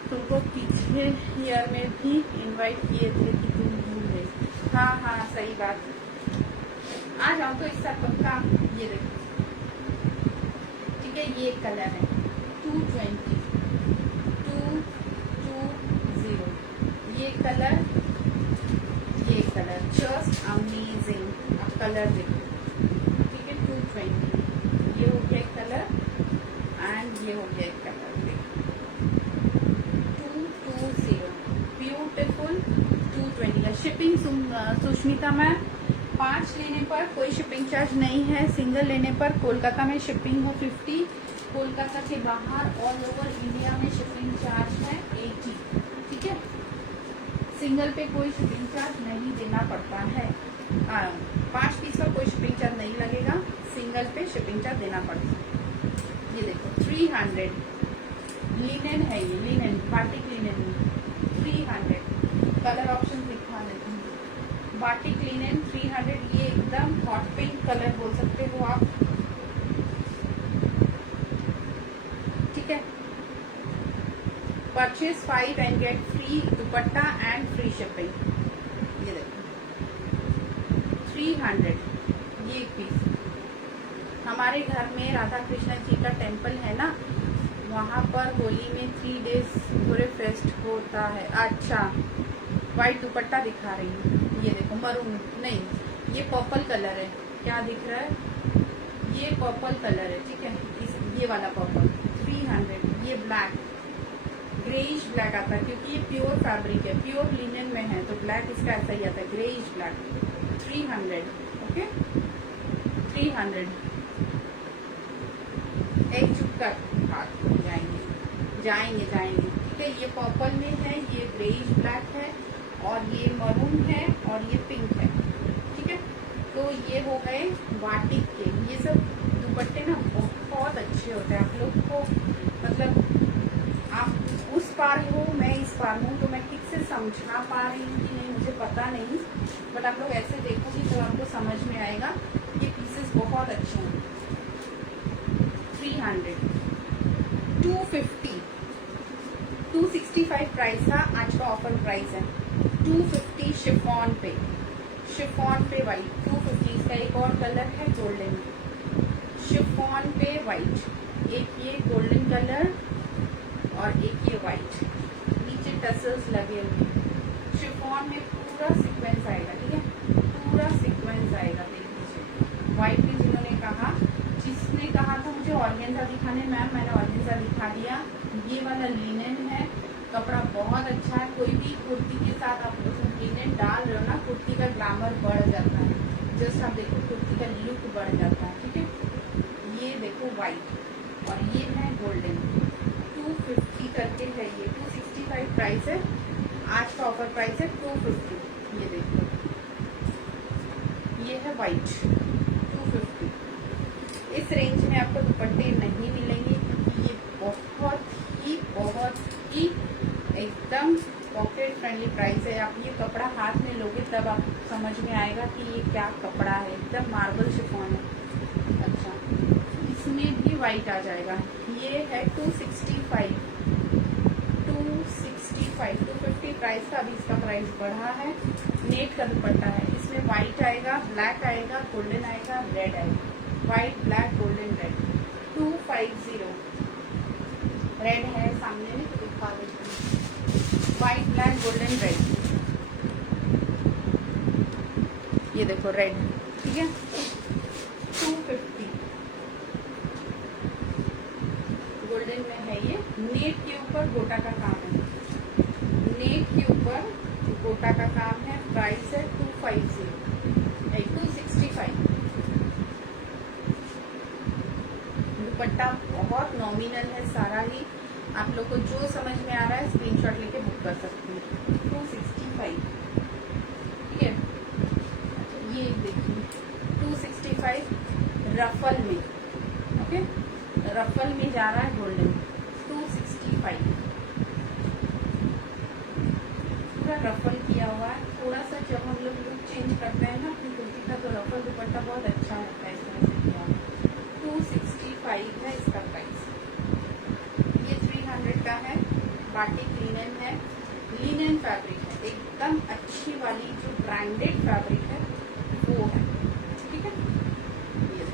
तुमको पिछले ईयर में भी इनवाइट किए थे कि तुम भूल गए। हाँ हाँ, सही बात। आ जाओ तो इस साथ पक्का। ये देखो, ठीक है, ये कलर है 220। ये कलर जस्ट अमेजिंग। अब कलर देखो, ठीक है। 220 ये हो गया एक कलर, एंड ये हो गया एक कलर, देखो 220 ब्यूटिफुल 220 का। शिपिंग सुष्मिता मैम, 5 लेने पर कोई शिपिंग चार्ज नहीं है। सिंगल लेने पर कोलकाता में शिपिंग हो 50, कोलकाता के बाहर ऑल ओवर इंडिया में शिपिंग चार्ज है 80, ठीक है। सिंगल पे कोई शिपिंग चार्ज नहीं देना पड़ता है। 5 पीस पर कोई शिपिंग चार्ज नहीं लगेगा, सिंगल पे शिपिंग चार्ज देना पड़ता है। ये देखो 300 लिनेन है, ये लिनेन, बाटिक लिनेन में 300। कलर ऑप्शन दिखा देती हूँ। बाटिक लिनेन 300, ये एकदम हॉट पिंक कलर बोल सकते हो आप, ठीक है। Purchase 5 and get free dupatta and free shipping. ये देखो 300 ये एक पीस। हमारे घर में राधा कृष्ण जी का टेम्पल है ना, वहाँ पर होली में 3 डेज पूरे फेस्ट होता है। अच्छा, व्हाइट दुपट्टा दिखा रही हूँ, ये देखो मरून नहीं, ये पर्पल कलर है, क्या दिख रहा है? ये पर्पल कलर है, ठीक है। ये वाला पर्पल 300। ये ब्लैक, ग्रेइश ब्लैक आता है, क्योंकि ये प्योर फैब्रिक है, प्योर लिनेन में है, तो ब्लैक इसका ऐसा ही आता है, ग्रेइश ब्लैक। 300, ओके 300। एक चुप कर, हाथ जाएंगे जाएंगे जाएंगे। ठीक है। ये पर्पल में है, ये ग्रेइश ब्लैक है, और ये मरून है, और ये पिंक है। ठीक है, तो ये हो गए बाटिक के। ये सब दुपट्टे ना बहुत अच्छे होते हैं। आप लोग को मतलब आप उस पार हो, मैं इस पार हूँ, तो मैं ठीक से समझा पा रही हूँ कि नहीं मुझे पता नहीं, बट आप लोग ऐसे देखोगी तो आपको समझ में आएगा। ये पीसेस बहुत अच्छे हैं। 300, 250, 265 प्राइस था, आज का ऑफर प्राइस है 250 शिफॉन पे। शिफॉन पे वाइट 250। इसका एक और कलर है गोल्डन, शिफॉन पे वाइट। एक ये गोल्डन कलर और एक ये वाइट, नीचे टसल्स लगे हुए। शिफॉन में पूरा सीक्वेंस आएगा, ठीक है, पूरा सीक्वेंस आएगा। देख लीजिए वाइट में जिन्होंने कहा, जिसने कहा था मुझे ऑर्गेन्जा दिखाने, मैम मैंने ऑर्गेन्जा दिखा दिया। ये वाला लिनन है, कपड़ा बहुत अच्छा है। कोई भी कुर्ती के साथ आप उसमें लिनन डाल रहे हो ना, कुर्ती का ग्लैमर बढ़ जाता है। जस्ट आप देखो कुर्ती का लुक बढ़ जाता है। ठीक है, ये देखो वाइट और ये है गोल्डन। 250 करके है ये, 265 प्राइस है, आज का ऑफर प्राइस है 250। ये देखो ये है वाइट 250। इस रेंज में आपको दुपट्टे नहीं मिलेंगे क्योंकि ये बहुत ही एकदम पॉकेट फ्रेंडली प्राइस है। आप ये कपड़ा हाथ में लोगे तब आप समझ में आएगा कि ये क्या कपड़ा है। एकदम मार्बल शिफॉन है। अच्छा, इसमें भी वाइट आ जाएगा। ये है 265, 250 प्राइस था, अभी इसका प्राइस बढ़ा है। नेट का दुपट्टा है, इसमें वाइट आएगा, ब्लैक आएगा, गोल्डन आएगा, रेड आएगा। White black golden red 250। Red है सामने में तो दिखा देती हूँ। वाइट ब्लैक गोल्डन रेड, ये देखो रेड, ठीक है, 250। गोल्डन में है ये। नेट के ऊपर गोटा का काम है, नेट के ऊपर गोटा का काम है। प्राइस है 250, 265। दुपट्टा बहुत नॉमिनल है सारा ही। आप लोग को जो समझ में आ रहा है स्क्रीनशॉट लेके बुक कर सकते हैं। 265, ठीक है। अच्छा, ये देखिए 265 रफल में, ओके, रफल में जा रहा है गोल्डन 265। पूरा रफल किया हुआ है। थोड़ा सा जब हम लोग लुक चेंज करते हैं ना अपनी कुर्ती का, तो रफल दुपट्टा बहुत अच्छा लगता है। इस तरह से किया 265 है इसका प्राइस। ये 300 का है। बाटिक लिनन है, लिनन फैब्रिक है, एकदम अच्छी वाली जो ब्रांडेड फैब्रिक है वो है, ठीक है। ये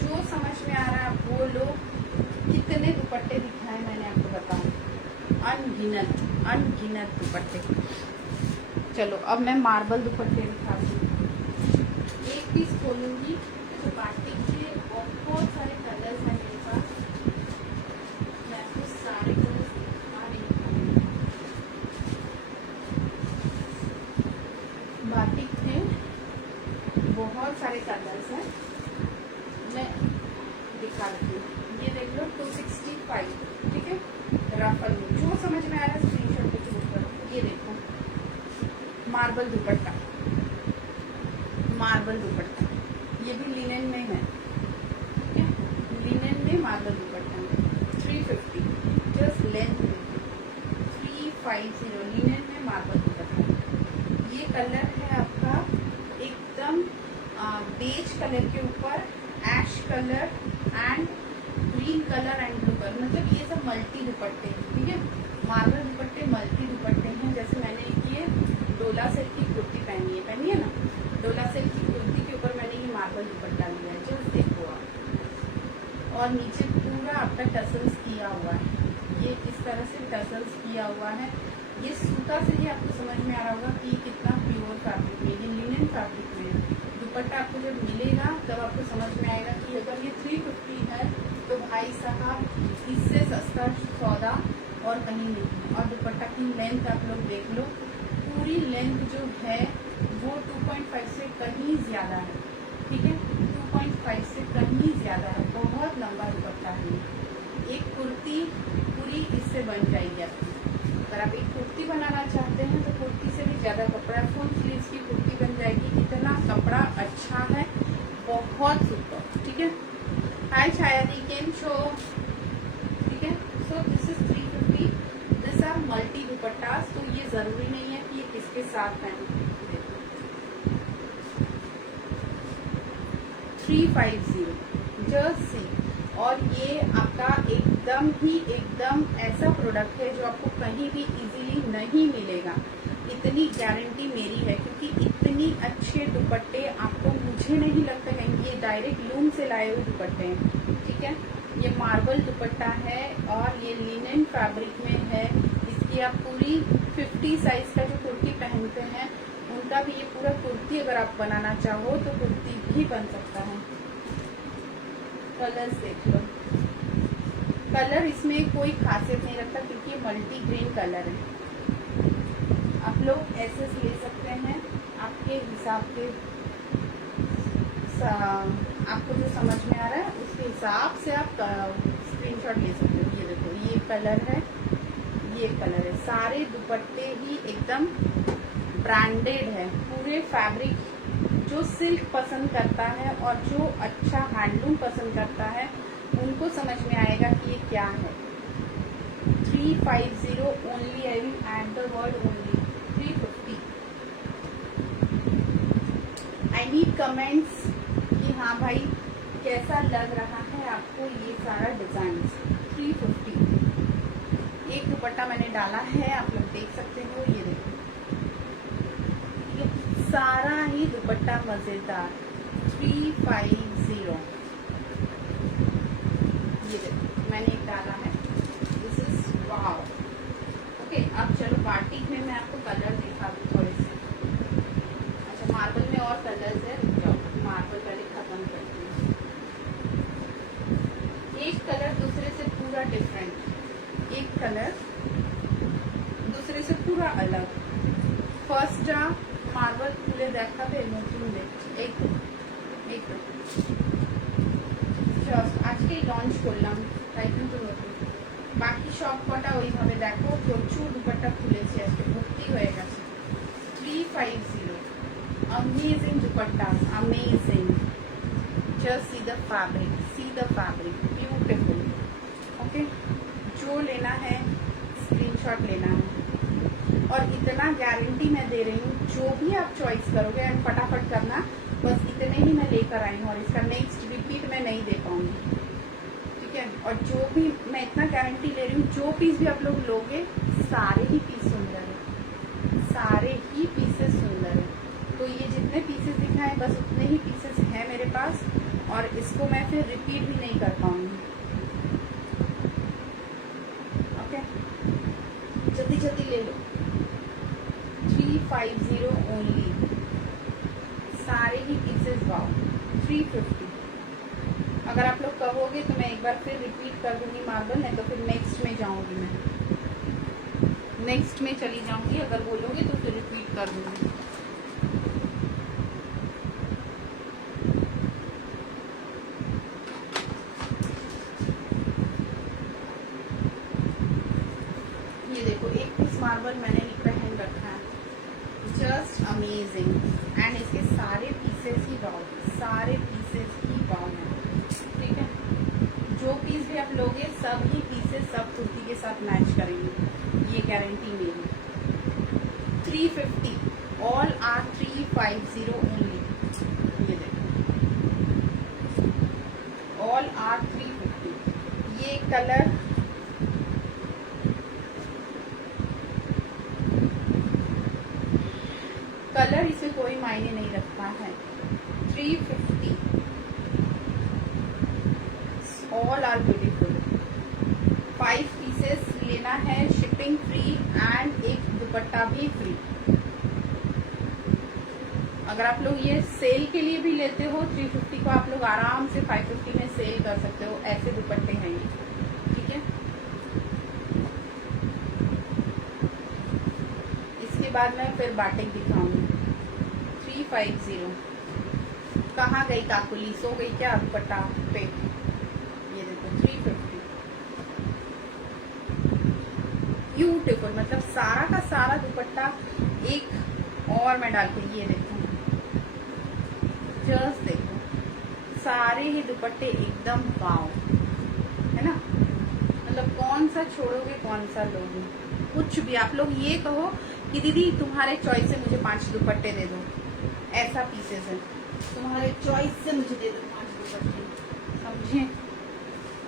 जो समझ में आ रहा है आप वो लो। कितने दुपट्टे दिखाए मैंने आपको बताऊं, अनगिनत दुपट्टे। चलो अब मैं मार्बल दुपट्टे दिखाती हूँ। एक पीस खोलूंगी तो बाटिक के बहुत सारे कलर्स हैं मेरे पास। मैं आपको सारे कलर्स दिखा रही हूँ। बाटिक में बहुत सारे कलर्स हैं, मैं दिखा रही हूँ। ये देख लो 265, ठीक है, रफल में। जो समझ में आ रहा है स्क्रीनशॉट पे चूज करो। ये देखो मार्बल दुपट्टा, मार्बल दुपट्टा, ये भी लिनन में है, ठीक है, लिनन में मार्बल दुपट्टा है। 350 जस्ट लेंथ देखिए, 350 लिनन में मार्बल दुपट्टा। ये कलर है आपका एकदम बेज कलर के ऊपर ash colour and green colour and blue colour, मतलब ये सब मल्टी दुपट्टे हैं, ठीक है। मार्बल दुपट्टे मल्टी दुपट्टे हैं। जैसे मैंने ये डोला सेट की कुर्ती पहनी है ना, डोला सेट की कुर्ती के ऊपर मैंने ये मार्बल दुपट्टा लिया है, जस्ट देखो आप। और नीचे पूरा आपका टसल्स किया हुआ है, ये इस तरह से टसल्स किया हुआ है। ये सूता से ही आपको समझ में आ रहा होगा कि कितना प्योर फैब्रिक में, ये लिनन फैब्रिक में है। दुपट्टा आपको जब मिलेगा तब आपको समझ में आएगा कि अगर ये 350 है तो भाई साहब इससे सस्ता सौदा और कहीं नहीं है। और दुपट्टा की लेंथ आप लोग देख लो, पूरी लेंथ जो है वो 2.5 से कहीं ज़्यादा है, ठीक है, 2.5 से कहीं ज़्यादा है। बहुत लंबा दुपट्टा है, एक कुर्ती पूरी इससे बन जाएगी आपकी। अगर आप एक कुर्ती बनाना चाहते हैं तो कुर्ती से भी ज्यादा कपड़ा, फुल स्लीव्स की कुर्ती बन जाएगी। इतना कपड़ा अच्छा है, बहुत सुपर। ठीक है, हाय छाया दी, केम शो। ठीक है, so this is 350। This are multi दुपट्टास, तो ये जरूरी नहीं है कि ये किसके साथ पहने। 350 जस्ट सी। और ये आपका एकदम ऐसा प्रोडक्ट है जो आपको कहीं भी इजीली नहीं मिलेगा। इतनी गारंटी मेरी है, क्योंकि इतनी अच्छे दुपट्टे आपको मुझे नहीं लगता कहीं। ये डायरेक्ट लूम से लाए हुए दुपट्टे हैं। ठीक है, ये मार्बल दुपट्टा है और ये लिनन फैब्रिक में है। इसकी आप पूरी 50 साइज का जो कुर्ती पहनते हैं उनका भी ये पूरा कुर्ती अगर आप बनाना चाहो तो कुर्ती भी बन सकता है। कलर्स देख लो, कलर इसमें कोई खासियत नहीं रखता क्योंकि ये मल्टी ग्रेन कलर है। आप लोग ऐसे ले सकते हैं आपके हिसाब के, आपको जो समझ में आ रहा है उसके हिसाब से आप स्क्रीनशॉट ले सकते हो। ये देखो, ये कलर है, ये कलर है। सारे दुपट्टे ही एकदम ब्रांडेड है। पूरे फैब्रिक, जो सिल्क पसंद करता है और जो अच्छा हैंडलूम पसंद करता है उनको समझ में आएगा कि ये क्या है। 350 only, I will add the word only. 350। I need comments कि हाँ भाई कैसा लग रहा है आपको ये सारा डिजाइन। 350। एक दुपट्टा मैंने डाला है, आप लोग देख सकते हो। ये देखो, सारा ही दुपट्टा मजेदार। 350। ये देखो मैंने एक डाला है, दिस इज वाव। ओके, अब चलो बाटिक में मैं आपको कलर दिखा दूँ थोड़े से। अच्छा, मार्बल में और कलर्स है, रुक जाओ, मार्बल पहले खत्म करती हूँ। एक कलर दूसरे से पूरा डिफरेंट, एक कलर दूसरे से पूरा अलग। फर्स्ट मार्बल पूरे देखा थे नতুन देख एक আজকে লঞ্চ করলাম তাই কিন্তু নতুন। বাকি সব কটা ওইভাবে দেখো, প্রচুর দুপাট্টা খুলেছে আজকে, ভর্তি হয়ে গেছে। 350 amazing dupatta, amazing. Just see the fabric, beautiful. Okay, जो लेना है स्क्रीनशॉट लेना है। और इतना गारंटी मैं दे रही हूँ, जो भी आप चॉइस करोगे एंड फटाफट करना। बस इतने ही मैं लेकर आई हूँ और इसका नेक्स्ट रिपीट मैं नहीं दे पाऊंगी। ठीक है, और जो भी मैं इतना गारंटी ले रही हूँ, जो पीस भी आप लोग लोगे सारे ही पीस सुंदर है, सारे ही पीसेस सुंदर है। तो ये जितने पीसेस दिखाए बस उतने ही पीसेस हैं मेरे पास, और इसको मैं फिर रिपीट भी नहीं कर पाऊंगी। ओके, जल्दी जल्दी ले लो। 350 ओनली, सारे ही पीसेस वाओ। 350। अगर आप लोग कहोगे तो मैं एक बार फिर रिपीट कर दूंगी मार्बल, नहीं तो फिर नेक्स्ट में जाऊंगी, मैं नेक्स्ट में चली जाऊंगी। अगर बोलोगे तो फिर रिपीट कर दूंगी। ये देखो, एक पीस मार्बल मैंने पहन रखा है, जस्ट अमेजिंग। एंड इसके सारे पीसेस ही वाव, सारे पीसेस ही वाव है। ठीक है, जो पीस भी आप लोगे सब ही पीसेस सब कुर्ती के साथ मैच करेंगे, ये गारंटी मेरी। 350, ऑल आर 350 ओनली। ये देखो, ऑल आर 350। ये कलर इसमें कोई मायने नहीं रखता है। 350, ऑल आर ब्यूटीफुल। 5 पीसेस लेना है, शिपिंग फ्री एंड एक दुपट्टा भी फ्री। अगर आप लोग ये सेल के लिए भी लेते हो, 350 को आप लोग आराम से 550 में सेल कर सकते हो, ऐसे दुपट्टे हैं ये। ठीक है, इसके बाद मैं फिर बाटिक दिखाऊंगी। 350। कहाँ गई काकुली, सो गई क्या दुपट्टा पे? ये देखो 350। ब्यूटीफुल, मतलब सारा का सारा दुपट्टा। एक और मैं डाल के ये देखो, जस्ट देखो, सारे ही दुपट्टे एकदम वाव, है ना। मतलब कौन सा छोड़ोगे कौन सा लोगे, कुछ भी। आप लोग ये कहो कि दीदी तुम्हारे चॉइस से मुझे 5 दुपट्टे दे दो, ऐसा पीसेस है, तुम्हारे चॉइस से मुझे दे दो 5 दुपट्टे, समझे।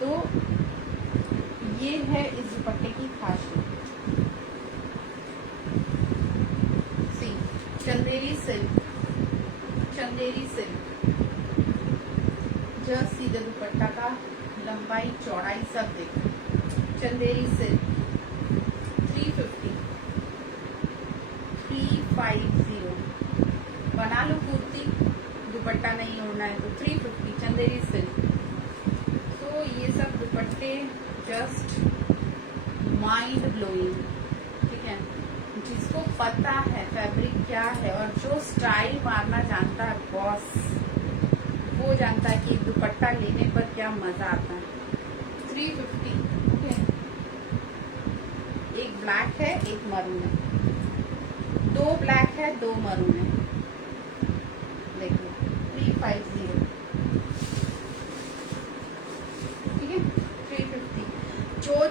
तो ये है इस दुपट्टे की खासियत। सी Chanderi silk, Chanderi silk, just सीधे दुपट्टा का लंबाई चौड़ाई सब देखो। चंदेरी सिल्क 350, 350, बना लो कुर्ती, दुपट्टा नहीं ओढ़ना है तो 350 चंदेरी सिल्क। तो ये सब दुपट्टे जस्ट माइंड ब्लोइंग, ठीक है। जिसको पता है फैब्रिक क्या है और जो स्टाइल मारना जानता है बॉस, वो जानता है कि दुपट्टा लेने पर क्या मजा आता है। 350, ठीक है। एक ब्लैक है एक मरून है, 2 ब्लैक है 2 मरून है, देखिए 350, ठीक है। 350।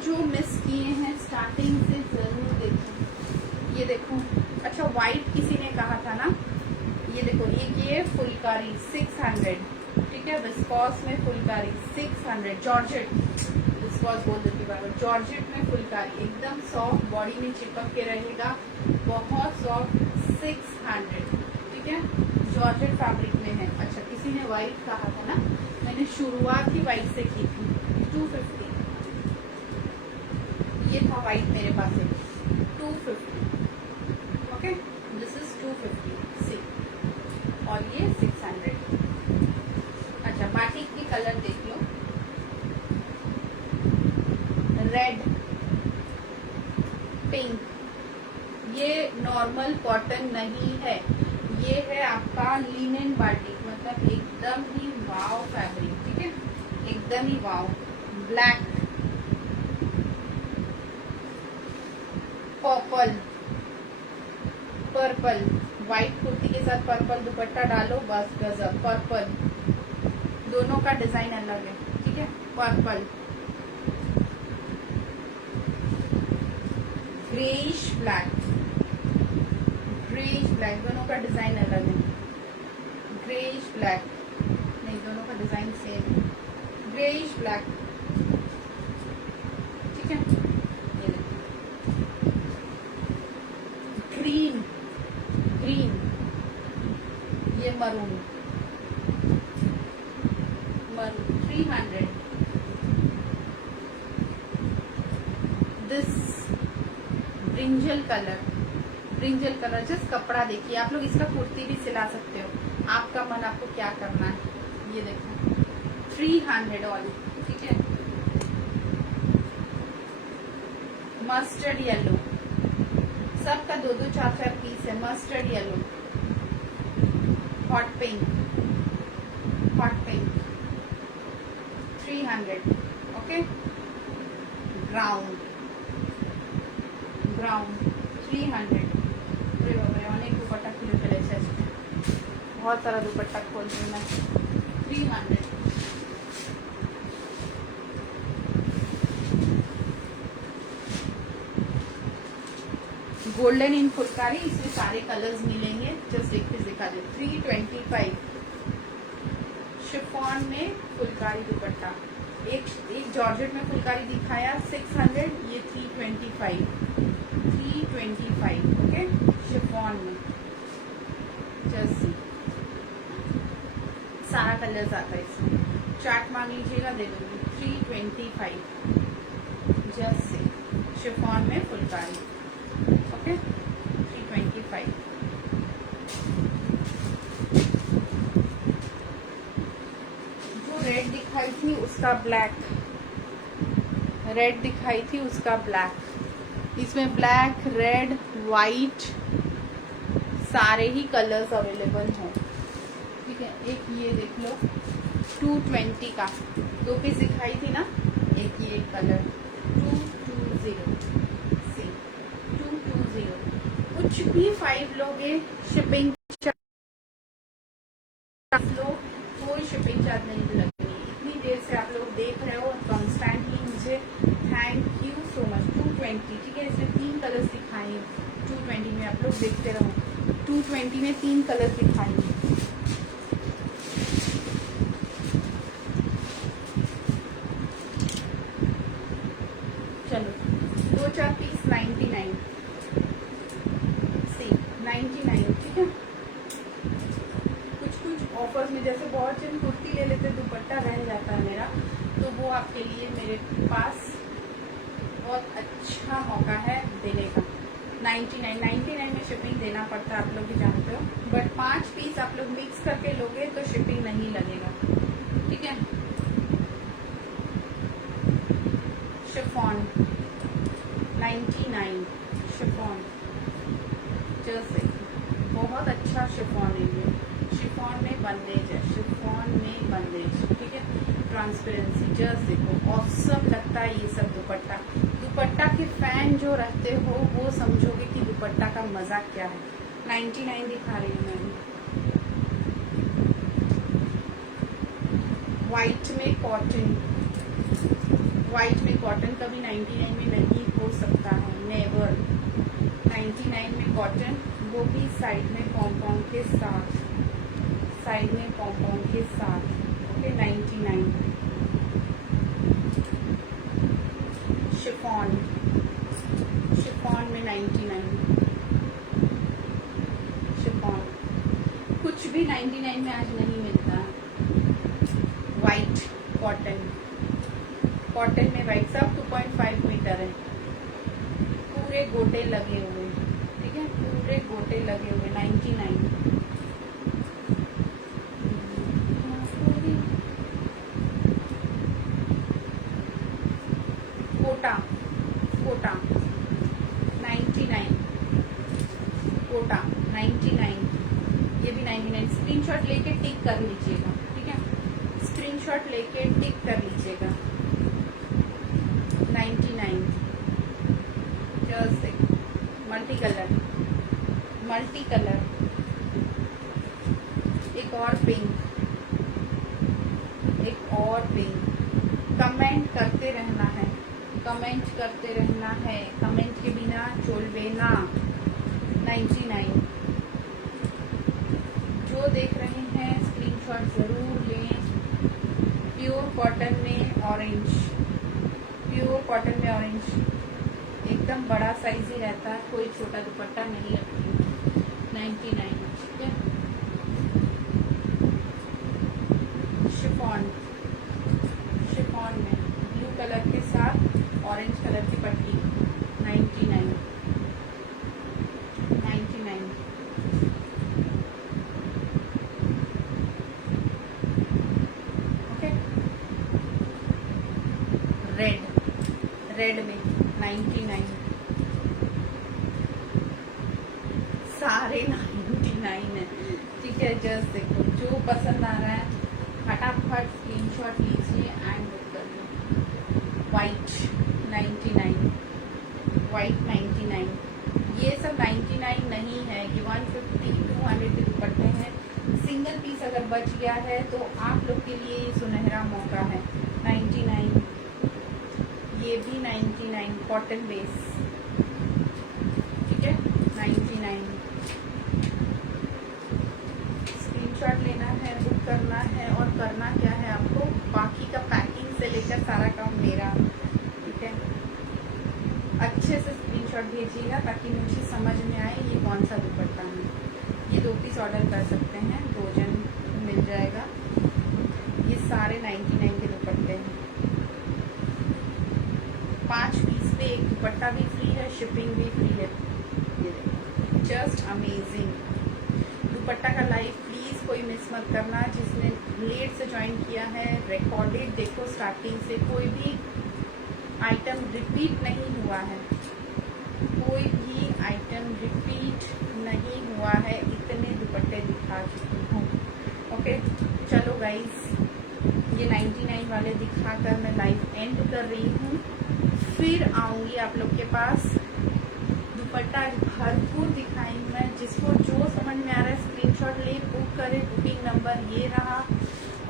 जो मिस किए हैं स्टार्टिंग से जरूर देखो। ये देखो, अच्छा व्हाइट किसी ने कहा था ना, ये देखो, ये फुलकारी 600, ठीक है। विस्कॉस में फुलकारी 600, जॉर्जेट, विस्कॉस बोल देती बार, जॉर्जेट में फुलकारी एकदम सॉफ्ट, बॉडी में चिपक के रहेगा, बहुत सॉफ्ट, 600, ठीक है। जॉर्जेट फैब्रिक में है। अच्छा किसी ने व्हाइट कहा था ना, मैंने शुरुआत ही व्हाइट से की थी। 250, ये था व्हाइट मेरे पास है, 250, ओके, दिस इज 250 सी, और ये 600। अच्छा बाटिक की कलर देख लो, रेड, पिंक, ये नॉर्मल कॉटन नहीं है, ये है आपका लिनेन बाटिक, मतलब एकदम ही वाव फैब्रिक, ठीक है, एकदम ही wow. Black, purple, purple, white kurti के साथ पर्पल दुपट्टा डालो बस गजब। पर्पल, दोनों का डिजाइन अलग है, ठीक है। Purple, greyish black, greyish black, दोनों का डिजाइन अलग है। ग्रेइश ब्लैक नहीं, दोनों का डिजाइन सेम है। ग्रेइश ब्लैक, ठीक है। ये देखिए, ग्रीन, ग्रीन, ये maroon, maroon 300। This brinjal colour, brinjal colour, just कपड़ा देखिए, आप लोग इसका कुर्ती भी सिला सकते हो, आपका मन आपको क्या करना है। ये देखो 300 ऑल, ठीक है। मस्टर्ड येलो, सबका 2-2, 4-4 पीस है। Mustard yellow, hot pink, hot pink 300, okay. Brown, brown 300। अरे बाप रे, অনেক দুপাট্টা খুলে ফেলেছে আজকে, बहुत सारा दुपट्टा खोल रही मैं। 300। गोल्डन इन फुलकारी, इसमें सारे कलर्स मिलेंगे, जस्ट एक पीस दिखा दे। 325, शिफॉन में फुलकारी दुपट्टा, एक जॉर्जेट में फुलकारी दिखाया 600, ये 325, 325, ओके। शिफॉन में जस्ट सारा कलर्स आता है इसमें, चार्ट मांग लीजिएगा दे दूंगी। 325, जस्ट से शिफॉन में फुलकारी, ओके। 325। जो रेड दिखाई थी उसका ब्लैक, रेड दिखाई थी उसका ब्लैक, इसमें ब्लैक, रेड, वाइट, सारे ही कलर्स अवेलेबल हैं, ठीक है। एक ये देख लो 220 का, 2 पीस दिखाई थी ना, एक ये कलर 220 सी, कुछ भी 5 लोगे शिपिंग लो, कोई शिपिंग चार्ज नहीं लगेगी। इतनी देर से आप लोग देख रहे हो कॉन्स्टेंटली, मुझे थैंक यू सो मच। 220, ठीक है, इसमें 3 कलर्स दिखाए 220 में, आप लोग देखते रहो। 220 में 3 कलर्स दिखाएंगे। चलो 2-4 पीस 99, सी 99, ठीक है। कुछ ऑफर्स में जैसे बहुत जन कुर्ती ले लेते, दुपट्टा रह जाता है मेरा, तो वो आपके लिए मेरे पास बहुत अच्छा मौका है देने का। 99 में शिपिंग देना पड़ता है, आप लोग भी जानते हो, बट 5 पीस आप लोग मिक्स करके लोगे तो शिपिंग नहीं लगेगा, ठीक है। शिफॉन 99, शिफॉन जैसे बहुत अच्छा शिफॉन है ये। शिफॉन में बंदेज है, शिफॉन में बंदेज, ठीक है। ट्रांसपेरेंसी जस्ट देखो, ऑसम लगता है ये सब दुपट्टा। दुपट्टा के फैन जो रहते हो वो समझोगे कि दुपट्टा का मजा क्या है। 99 दिखा रही हूँ मैं। व्हाइट में कॉटन, व्हाइट में कॉटन कभी 99 में नहीं हो सकता है, नेवर। 99 में कॉटन, वो भी साइड में पॉम्पॉम के साथ, साइड में पॉम्पॉम के साथ, ओके। 99 शिफॉन, शिफॉन में 99 शिफॉन। कुछ भी 99 में आज नहीं मिलता है। वाइट कॉटन, कॉटन में वाइट, सब 2.5 मीटर है, पूरे गोटे लगे हुए, ठीक है, पूरे गोटे लगे हुए। 99 कोटा, कोटा 99, कोटा 99, ये भी 99। स्क्रीनशॉट लेके टिक कर लीजिएगा, ठीक है, स्क्रीनशॉट लेके टिक कर लीजिएगा। 99 जैसे मल्टी कलर, मल्टी कलर, एक और पिंक, एक और पिंक। कमेंट करते रहना है, कमेंट करते रहना है, कमेंट के बिना चलबे ना। 99 जो देख रहे हैं स्क्रीनशॉट जरूर लें। प्योर कॉटन में ऑरेंज, प्योर कॉटन में ऑरेंज, एकदम बड़ा साइज ही रहता है, कोई छोटा दुपट्टा नहीं रखती। 99, ठीक है। शिफॉन, शिफॉन में ब्लू कलर के साथ ऑरेंज कलर की पट्टी। 99 99 ओके। रेड, रेड में 99, सारे 99 है, ठीक है। जस्ट देखो, जो पसंद आ रहा है फटाफट स्क्रीनशॉट लीजिए एंड बुक कर लो। वाइट 99, वाइट 99, ये सब 99 नहीं है, ये 150 200 के दुपट्टे हैं। सिंगल पीस अगर बच गया है तो आप लोग के लिए ये सुनहरा मौका है। 99, ये भी 99 कॉटन बेस, ठीक है। 99 स्क्रीनशॉट लेना है, बुक करना है, और करना क्या है आपको, बाकी का पैकिंग से लेकर सारा काम मेरा, ठीक है। अच्छे से स्क्रीनशॉट भेजिएगा ताकि मुझे समझ में आए ये कौन सा दुपट्टा है। ये 2 पीस ऑर्डर कर सकते हैं, 2 जन मिल जाएगा। ये सारे 99 के दुपट्टे हैं। 5 पीस पे एक दुपट्टा भी फ्री है, शिपिंग भी फ्री है। जस्ट अमेजिंग दुपट्टा का लाइव प्लीज कोई मिस मत करना। जिसने लेट से ज्वाइन किया है, रिकॉर्डेड देखो स्टार्टिंग से, कोई भी आइटम रिपीट नहीं हुआ है, कोई भी आइटम रिपीट नहीं हुआ है। इतने दुपट्टे दिखा चुकी हूँ, ओके। चलो गाइस, ये 99 वाले दिखाकर मैं लाइव एंड कर रही हूँ। फिर आऊंगी आप लोग के पास दुपट्टा आज भरपूर दिखाई हूँ मैं। जिसको जो समझ में आ रहा है स्क्रीनशॉट ले, बुक करे। बुकिंग नंबर ये रहा,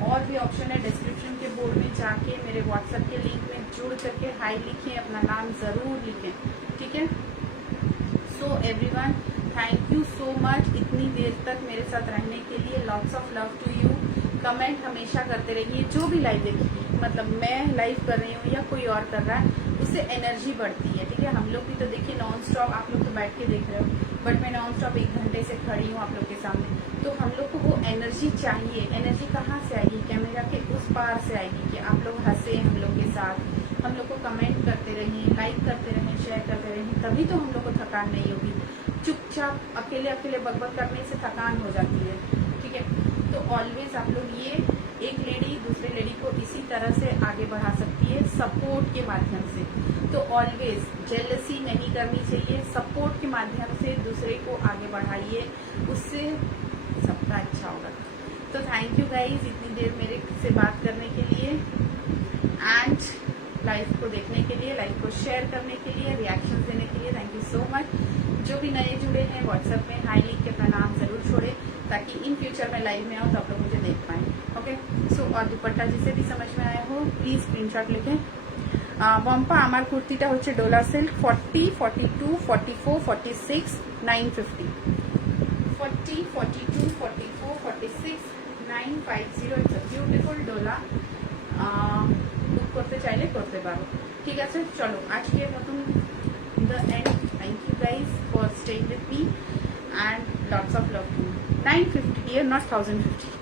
और भी ऑप्शन है डिस्क्रिप्शन के बोर्ड में जाके मेरे व्हाट्सएप के लिंक में जुड़ करके हाई लिखें, अपना नाम जरूर लिखें, ठीक है। So everyone, thank you so much इतनी देर तक मेरे साथ रहने के लिए। Lots of love to you. Comment हमेशा करते रहिए। जो भी लाइव देखिए, मतलब मैं लाइव कर रही हूँ या कोई और कर रहा है, उससे एनर्जी बढ़ती है, ठीक है। हम लोग भी तो देखिए नॉन स्टॉप, आप लोग तो बैठ के देख रहे हो, बट मैं नॉन स्टॉप 1 घंटे से खड़ी हूँ आप लोग के सामने। तो हम लोग को वो एनर्जी चाहिए। एनर्जी कहाँ से आएगी? कैमरा के उस पार से आएगी कि आप लोग हंसे हम लोग के साथ, हम लोग को कमेंट करते रहिए, लाइक करते रहें, शेयर करते रहें, तभी तो हम लोग को थकान नहीं होगी। चुपचाप अकेले अकेले बकबक करने से थकान हो जाती है, ठीक है। तो ऑलवेज आप लोग ये, एक लेडी दूसरे लेडी को इसी तरह से आगे बढ़ा सकती है, सपोर्ट के माध्यम से। तो ऑलवेज जेलसी नहीं करनी चाहिए, सपोर्ट के माध्यम से दूसरे को आगे बढ़ाइए, उससे सबका अच्छा होगा। तो थैंक यू गाइज इतनी देर मेरे से बात करने के लिए, एंड लाइव को देखने के लिए, लाइव को शेयर करने के लिए, रिएक्शन देने के लिए थैंक यू सो मच। जो भी नए जुड़े हैं व्हाट्सएप में हाई लिख के अपना नाम जरूर छोड़े, ताकि इन फ्यूचर में लाइव में आओ तो आप लोग मुझे देख पाएं, ओके। सो और दुपट्टा जिसे भी समझ में आया हो प्लीज स्क्रीनशॉट लिखें। बम्पा आमार कुर्तीटा होच्छे डोला सिल्क 40, 42, 44, 46, 950, 40, 42, 44, 46, 950। इट्स अ ब्यूटीफुल डोला। বুক করতে চাইলে করতে পারো, ঠিক আছে। চলো আজকের মতন the end. Thank you guys for staying with me and lots of love to you. 950 dear, not 1050,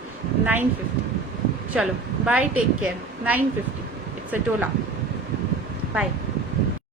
950. Chalo, bye, take care. 950. It's a dola. Bye.